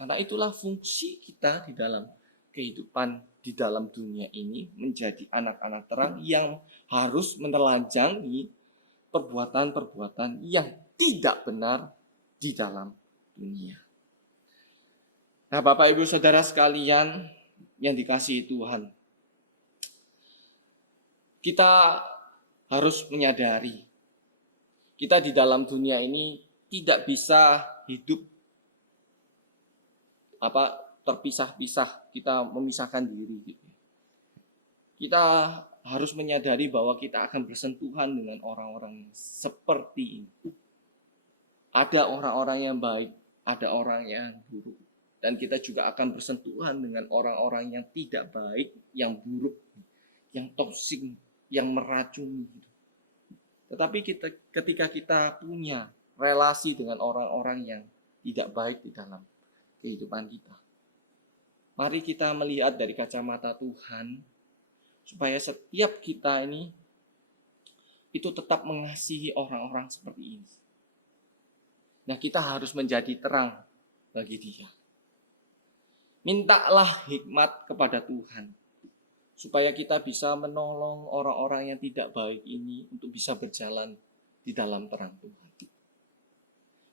Karena itulah fungsi kita di dalam kehidupan di dalam dunia ini, menjadi anak-anak terang yang harus menelanjangi perbuatan-perbuatan yang tidak benar di dalam dunia. Nah, Bapak Ibu Saudara sekalian yang dikasihi Tuhan, kita harus menyadari kita di dalam dunia ini tidak bisa hidup terpisah-pisah, kita memisahkan diri gitu. Kita harus menyadari bahwa kita akan bersentuhan dengan orang-orang seperti ini. Ada orang-orang yang baik, ada orang yang buruk. Dan kita juga akan bersentuhan dengan orang-orang yang tidak baik, yang buruk, yang toksik, yang meracuni. Tetapi ketika kita punya relasi dengan orang-orang yang tidak baik di dalam kehidupan kita, mari kita melihat dari kacamata Tuhan, supaya setiap kita ini itu tetap mengasihi orang-orang seperti ini. Nah, kita harus menjadi terang bagi dia. Mintalah hikmat kepada Tuhan, supaya kita bisa menolong orang-orang yang tidak baik ini untuk bisa berjalan di dalam terang Tuhan.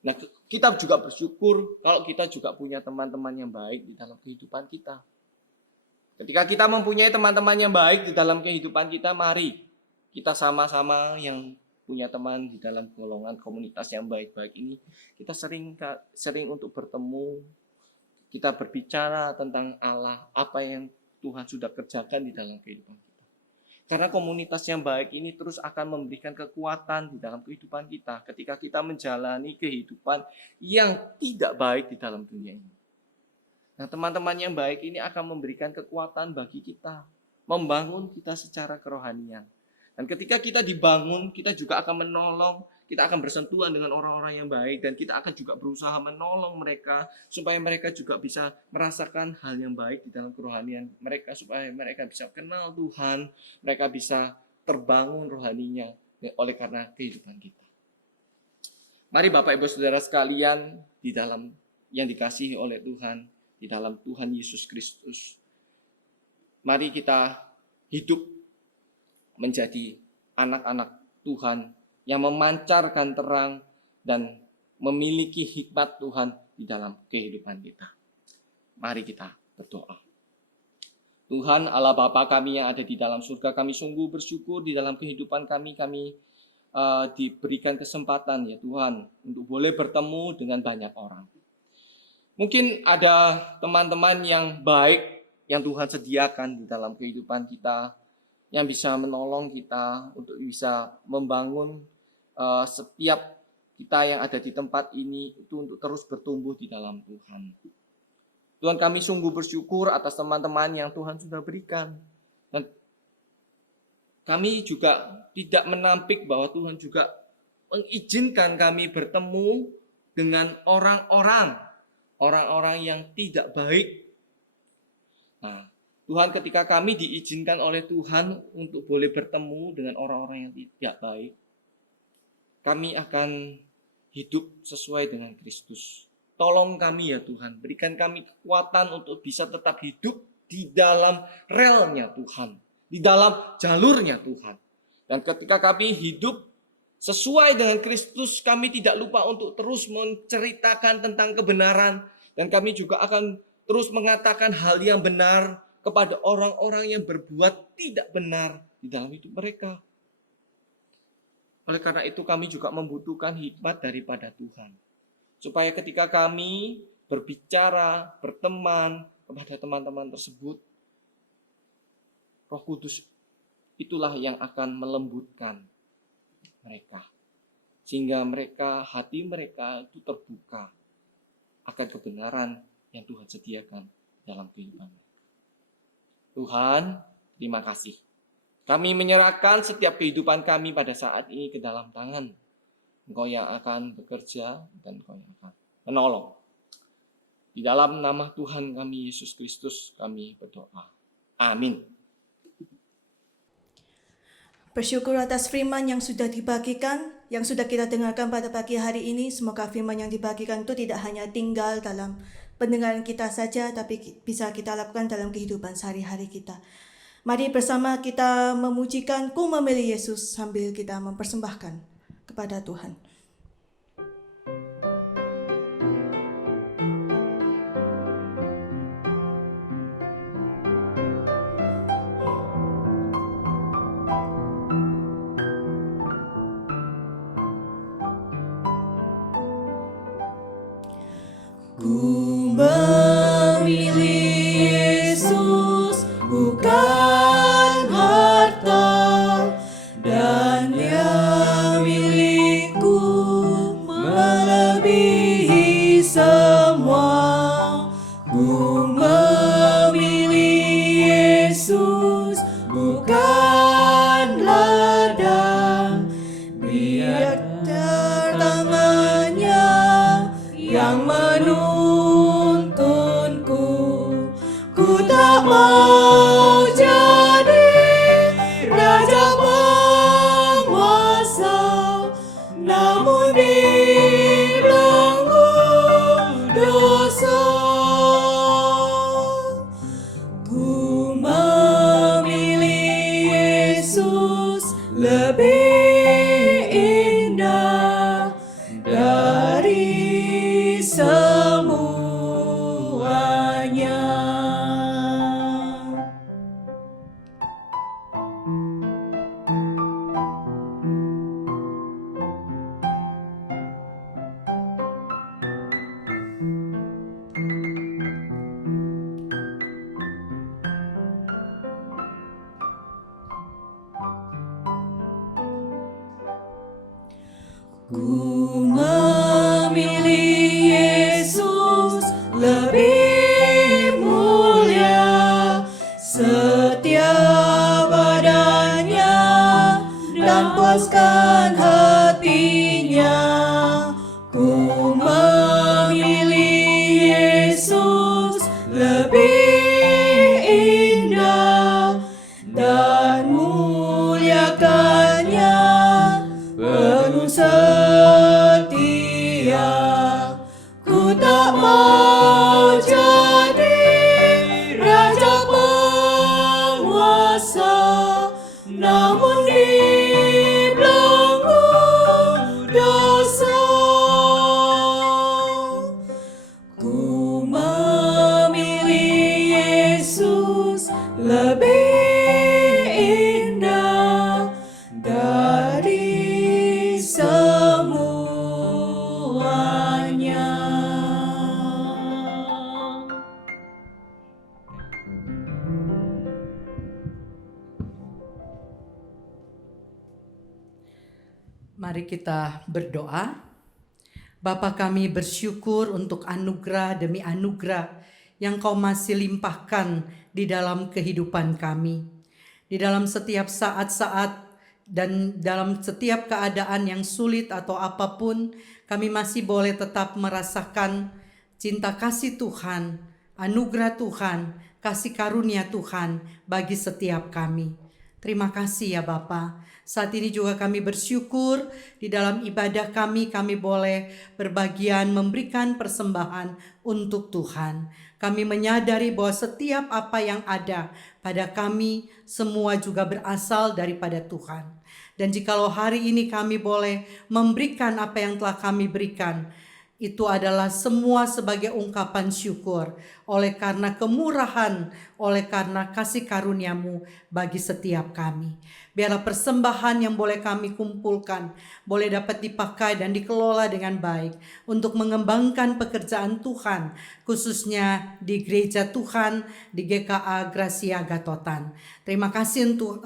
Nah, kita juga bersyukur kalau kita juga punya teman-teman yang baik di dalam kehidupan kita. Ketika kita mempunyai teman-teman yang baik di dalam kehidupan kita, mari kita sama-sama yang punya teman di dalam golongan komunitas yang baik-baik ini, kita sering untuk bertemu, kita berbicara tentang Allah, apa yang Tuhan sudah kerjakan di dalam kehidupan kita. Karena komunitas yang baik ini terus akan memberikan kekuatan di dalam kehidupan kita ketika kita menjalani kehidupan yang tidak baik di dalam dunia ini. Nah, teman-teman yang baik ini akan memberikan kekuatan bagi kita, membangun kita secara kerohanian. Dan ketika kita dibangun, kita juga akan menolong, kita akan bersentuhan dengan orang-orang yang baik, dan kita akan juga berusaha menolong mereka supaya mereka juga bisa merasakan hal yang baik di dalam kerohanian mereka, supaya mereka bisa kenal Tuhan, mereka bisa terbangun rohaninya oleh karena kehidupan kita. Mari Bapak Ibu Saudara sekalian, di dalam yang dikasihi oleh Tuhan, di dalam Tuhan Yesus Kristus, mari kita hidup menjadi anak-anak Tuhan yang memancarkan terang dan memiliki hikmat Tuhan di dalam kehidupan kita. Mari kita berdoa. Tuhan Allah Bapa kami yang ada di dalam surga, kami sungguh bersyukur di dalam kehidupan kami diberikan kesempatan ya Tuhan untuk boleh bertemu dengan banyak orang. Mungkin ada teman-teman yang baik yang Tuhan sediakan di dalam kehidupan kita, yang bisa menolong kita untuk bisa membangun setiap kita yang ada di tempat ini itu untuk terus bertumbuh di dalam Tuhan. Tuhan, kami sungguh bersyukur atas teman-teman yang Tuhan sudah berikan. Dan kami juga tidak menampik bahwa Tuhan juga mengizinkan kami bertemu dengan orang-orang yang tidak baik. Nah, Tuhan, ketika kami diizinkan oleh Tuhan untuk boleh bertemu dengan orang-orang yang tidak baik, kami akan hidup sesuai dengan Kristus. Tolong kami ya Tuhan, berikan kami kekuatan untuk bisa tetap hidup di dalam relnya Tuhan, di dalam jalurnya Tuhan. Dan ketika kami hidup sesuai dengan Kristus, kami tidak lupa untuk terus menceritakan tentang kebenaran, dan kami juga akan terus mengatakan hal yang benar kepada orang-orang yang berbuat tidak benar di dalam hidup mereka. Oleh karena itu kami juga membutuhkan hikmat daripada Tuhan. Supaya ketika kami berbicara, berteman kepada teman-teman tersebut, Roh Kudus itulah yang akan melembutkan mereka. Sehingga hati mereka itu terbuka akan kebenaran yang Tuhan sediakan dalam kehidupan. Tuhan, terima kasih. Kami menyerahkan setiap kehidupan kami pada saat ini ke dalam tangan Engkau yang akan bekerja dan Engkau yang akan menolong. Di dalam nama Tuhan kami Yesus Kristus kami berdoa. Amin. Bersyukur atas firman yang sudah dibagikan, yang sudah kita dengarkan pada pagi hari ini. Semoga firman yang dibagikan itu tidak hanya tinggal dalam pendengaran kita saja, tapi bisa kita lakukan dalam kehidupan sehari-hari kita. Mari bersama kita memujikan Ku Memilih Yesus sambil kita mempersembahkan kepada Tuhan. Yesus, bukan ladang. Biar tangannya yang menuntunku, ku tak mau jadi raja penguasa, namun dibelenggu dosa. Ku memilih Yesus lebih indah dari semuanya. Ku memilih Yesus lebih mulia, setia padanya dan puaskan hatinya. Ku memilih Yesus lebih indah dan muliakannya penuh setia. Ku tak mau jadi raja penguasa, namun dibelenggu dosa. Ku memilih Yesus lebih indah dari semuanya. Mari kita berdoa. Bapa kami bersyukur untuk anugerah demi anugerah yang Kau masih limpahkan di dalam kehidupan kami. Di dalam setiap saat-saat dan dalam setiap keadaan yang sulit atau apapun, kami masih boleh tetap merasakan cinta kasih Tuhan, anugerah Tuhan, kasih karunia Tuhan bagi setiap kami. Terima kasih ya Bapa. Saat ini juga kami bersyukur di dalam ibadah kami boleh berbagian memberikan persembahan untuk Tuhan. Kami menyadari bahwa setiap apa yang ada pada kami semua juga berasal daripada Tuhan. Dan jikalau hari ini kami boleh memberikan apa yang telah kami berikan, itu adalah semua sebagai ungkapan syukur oleh karena kemurahan, oleh karena kasih karunia-Mu bagi setiap kami. Biarlah persembahan yang boleh kami kumpulkan boleh dapat dipakai dan dikelola dengan baik untuk mengembangkan pekerjaan Tuhan, khususnya di gereja Tuhan di GKA Gracia Gatotan. Terima kasih untuk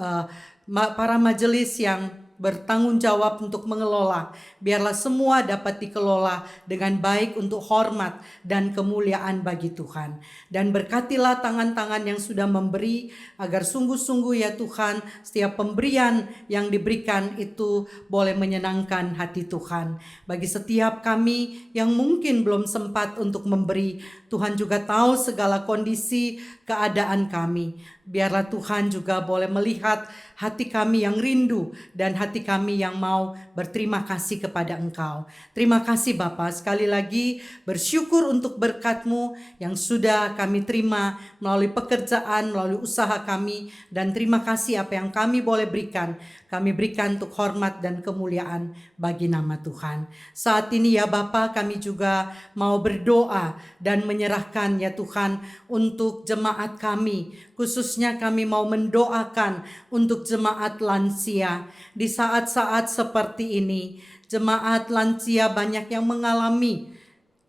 para majelis yang bertanggung jawab untuk mengelola. Biarlah semua dapat dikelola dengan baik untuk hormat dan kemuliaan bagi Tuhan. Dan berkatilah tangan-tangan yang sudah memberi, agar sungguh-sungguh ya Tuhan, setiap pemberian yang diberikan itu boleh menyenangkan hati Tuhan. Bagi setiap kami yang mungkin belum sempat untuk memberi, Tuhan juga tahu segala kondisi keadaan kami. Biarlah Tuhan juga boleh melihat hati kami yang rindu dan hati kami yang mau berterima kasih kepada Engkau. Terima kasih Bapa, sekali lagi bersyukur untuk berkat-Mu yang sudah kami terima melalui pekerjaan, melalui usaha kami, dan terima kasih apa yang kami boleh berikan. Kami berikan untuk hormat dan kemuliaan bagi nama Tuhan. Saat ini ya Bapa, kami juga mau berdoa dan menyerahkan ya Tuhan untuk jemaat kami. Khususnya kami mau mendoakan untuk jemaat lansia. Di saat-saat seperti ini, jemaat lansia banyak yang mengalami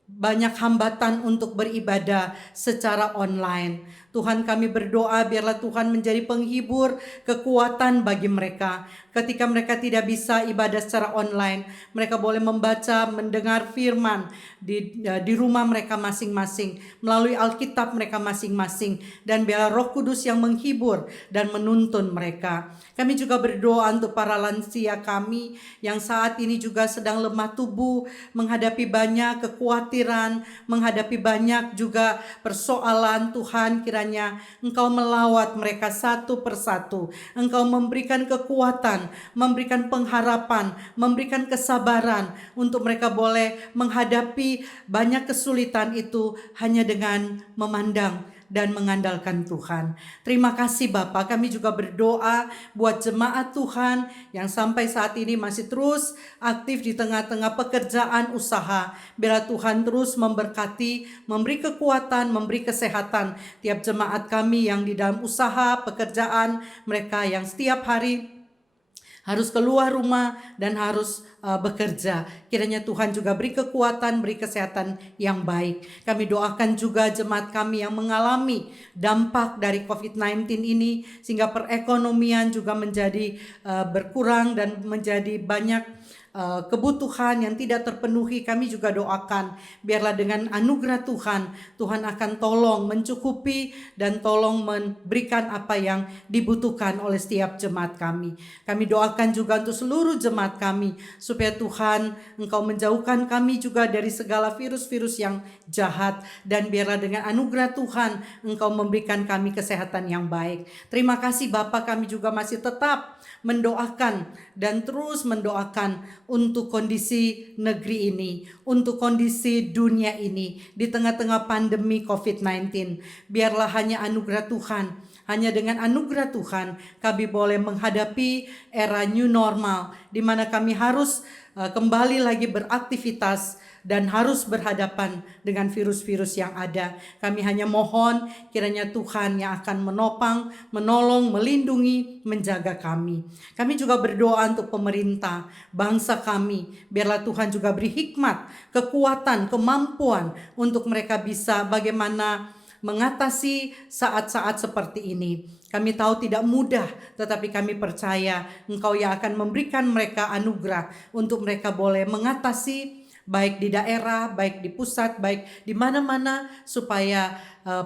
banyak hambatan untuk beribadah secara online. Tuhan, kami berdoa biarlah Tuhan menjadi penghibur, kekuatan bagi mereka. Ketika mereka tidak bisa ibadah secara online, mereka boleh membaca, mendengar firman di rumah mereka masing-masing, melalui Alkitab mereka masing-masing. Dan biarlah Roh Kudus yang menghibur dan menuntun mereka. Kami juga berdoa untuk para lansia kami yang saat ini juga sedang lemah tubuh, menghadapi banyak kekhawatiran, menghadapi banyak juga persoalan. Tuhan, kiranya Engkau melawat mereka satu persatu. Engkau memberikan kekuatan, memberikan pengharapan, memberikan kesabaran untuk mereka boleh menghadapi banyak kesulitan itu hanya dengan memandang dan mengandalkan Tuhan. Terima kasih Bapa. Kami juga berdoa buat jemaat Tuhan yang sampai saat ini masih terus aktif di tengah-tengah pekerjaan usaha. Biarlah Tuhan terus memberkati, memberi kekuatan, memberi kesehatan tiap jemaat kami yang di dalam usaha, pekerjaan mereka yang setiap hari harus keluar rumah dan harus bekerja. Kiranya Tuhan juga beri kekuatan, beri kesehatan yang baik. Kami doakan juga jemaat kami yang mengalami dampak dari COVID-19 ini, sehingga perekonomian juga menjadi berkurang dan menjadi banyak kebutuhan yang tidak terpenuhi. Kami juga doakan biarlah dengan anugerah Tuhan, Tuhan akan tolong mencukupi dan tolong memberikan apa yang dibutuhkan oleh setiap jemaat kami. Kami doakan juga untuk seluruh jemaat kami supaya Tuhan Engkau menjauhkan kami juga dari segala virus-virus yang jahat, dan biarlah dengan anugerah Tuhan Engkau memberikan kami kesehatan yang baik. Terima kasih Bapa, kami juga masih tetap mendoakan dan terus mendoakan untuk kondisi negeri ini, untuk kondisi dunia ini di tengah-tengah pandemi COVID-19. Biarlah hanya anugerah Tuhan, hanya dengan anugerah Tuhan kami boleh menghadapi era new normal, di mana kami harus kembali lagi beraktivitas dan harus berhadapan dengan virus-virus yang ada. Kami hanya mohon kiranya Tuhan yang akan menopang, menolong, melindungi, menjaga kami. Kami juga berdoa untuk pemerintah, bangsa kami. Biarlah Tuhan juga beri hikmat, kekuatan, kemampuan untuk mereka bisa bagaimana mengatasi saat-saat seperti ini. Kami tahu tidak mudah, tetapi kami percaya Engkau yang akan memberikan mereka anugerah untuk mereka boleh mengatasi, baik di daerah, baik di pusat, baik di mana-mana, supaya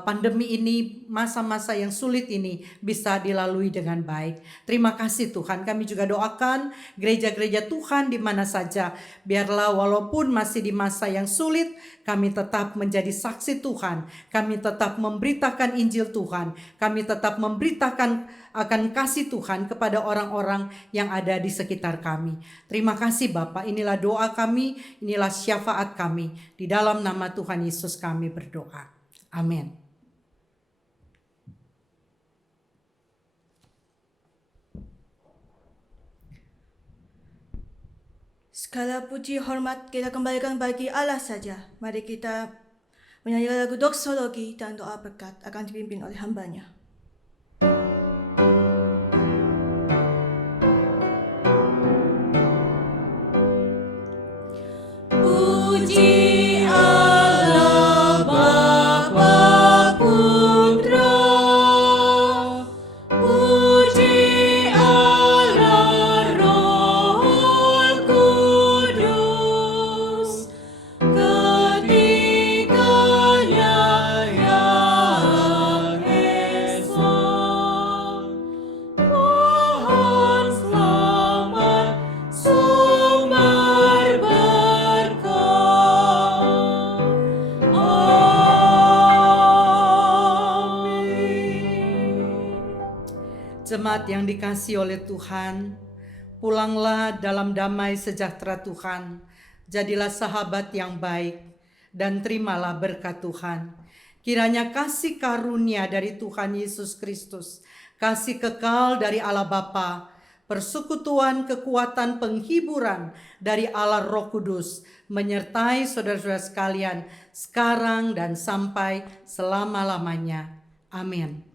pandemi ini, masa-masa yang sulit ini bisa dilalui dengan baik. Terima kasih Tuhan. Kami juga doakan gereja-gereja Tuhan di mana saja. Biarlah walaupun masih di masa yang sulit, kami tetap menjadi saksi Tuhan. Kami tetap memberitakan Injil Tuhan. Kami tetap memberitakan akan kasih Tuhan kepada orang-orang yang ada di sekitar kami. Terima kasih Bapa. Inilah doa kami, inilah syafaat kami. Di dalam nama Tuhan Yesus kami berdoa. Amin. Segala puji hormat kita kembalikan bagi Allah saja. Mari kita menyanyi lagu doksologi dan doa berkat akan dipimpin oleh hambanya. Puji Allah Bapa Putra, puji Allah Roh Kudus, ketiganya yang esa. Mohon selamat sumber berkat. Jemaat yang dikasihi oleh Tuhan, pulanglah dalam damai sejahtera Tuhan. Jadilah sahabat yang baik dan terimalah berkat Tuhan. Kiranya kasih karunia dari Tuhan Yesus Kristus, kasih kekal dari Allah Bapa, persekutuan, kekuatan, penghiburan dari Allah Roh Kudus menyertai saudara-saudara sekalian sekarang dan sampai selama-lamanya. Amin.